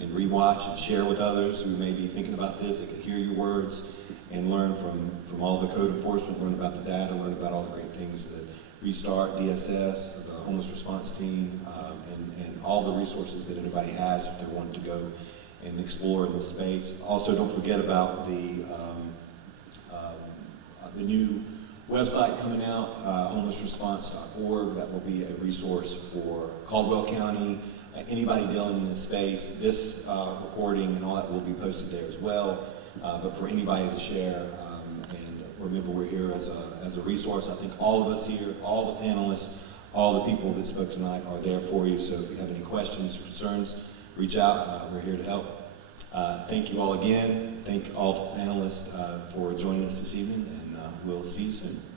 and rewatch and share with others who may be thinking about this. They can hear your words and learn from all the code enforcement, learn about the data, learn about all the great things that Restart, DSS, homeless response team, and all the resources that anybody has if they wanted to go and explore in this space. Also, don't forget about the new website coming out, homelessresponse.org. That will be a resource for Caldwell County, anybody dealing in this space. This recording and all that will be posted there as well, but for anybody to share. And remember, we're here as a resource. I think all of us here, all the panelists, all the people that spoke tonight are there for you. So if you have any questions or concerns, reach out. We're here to help. Thank you all again. Thank all the panelists for joining us this evening, and we'll see you soon.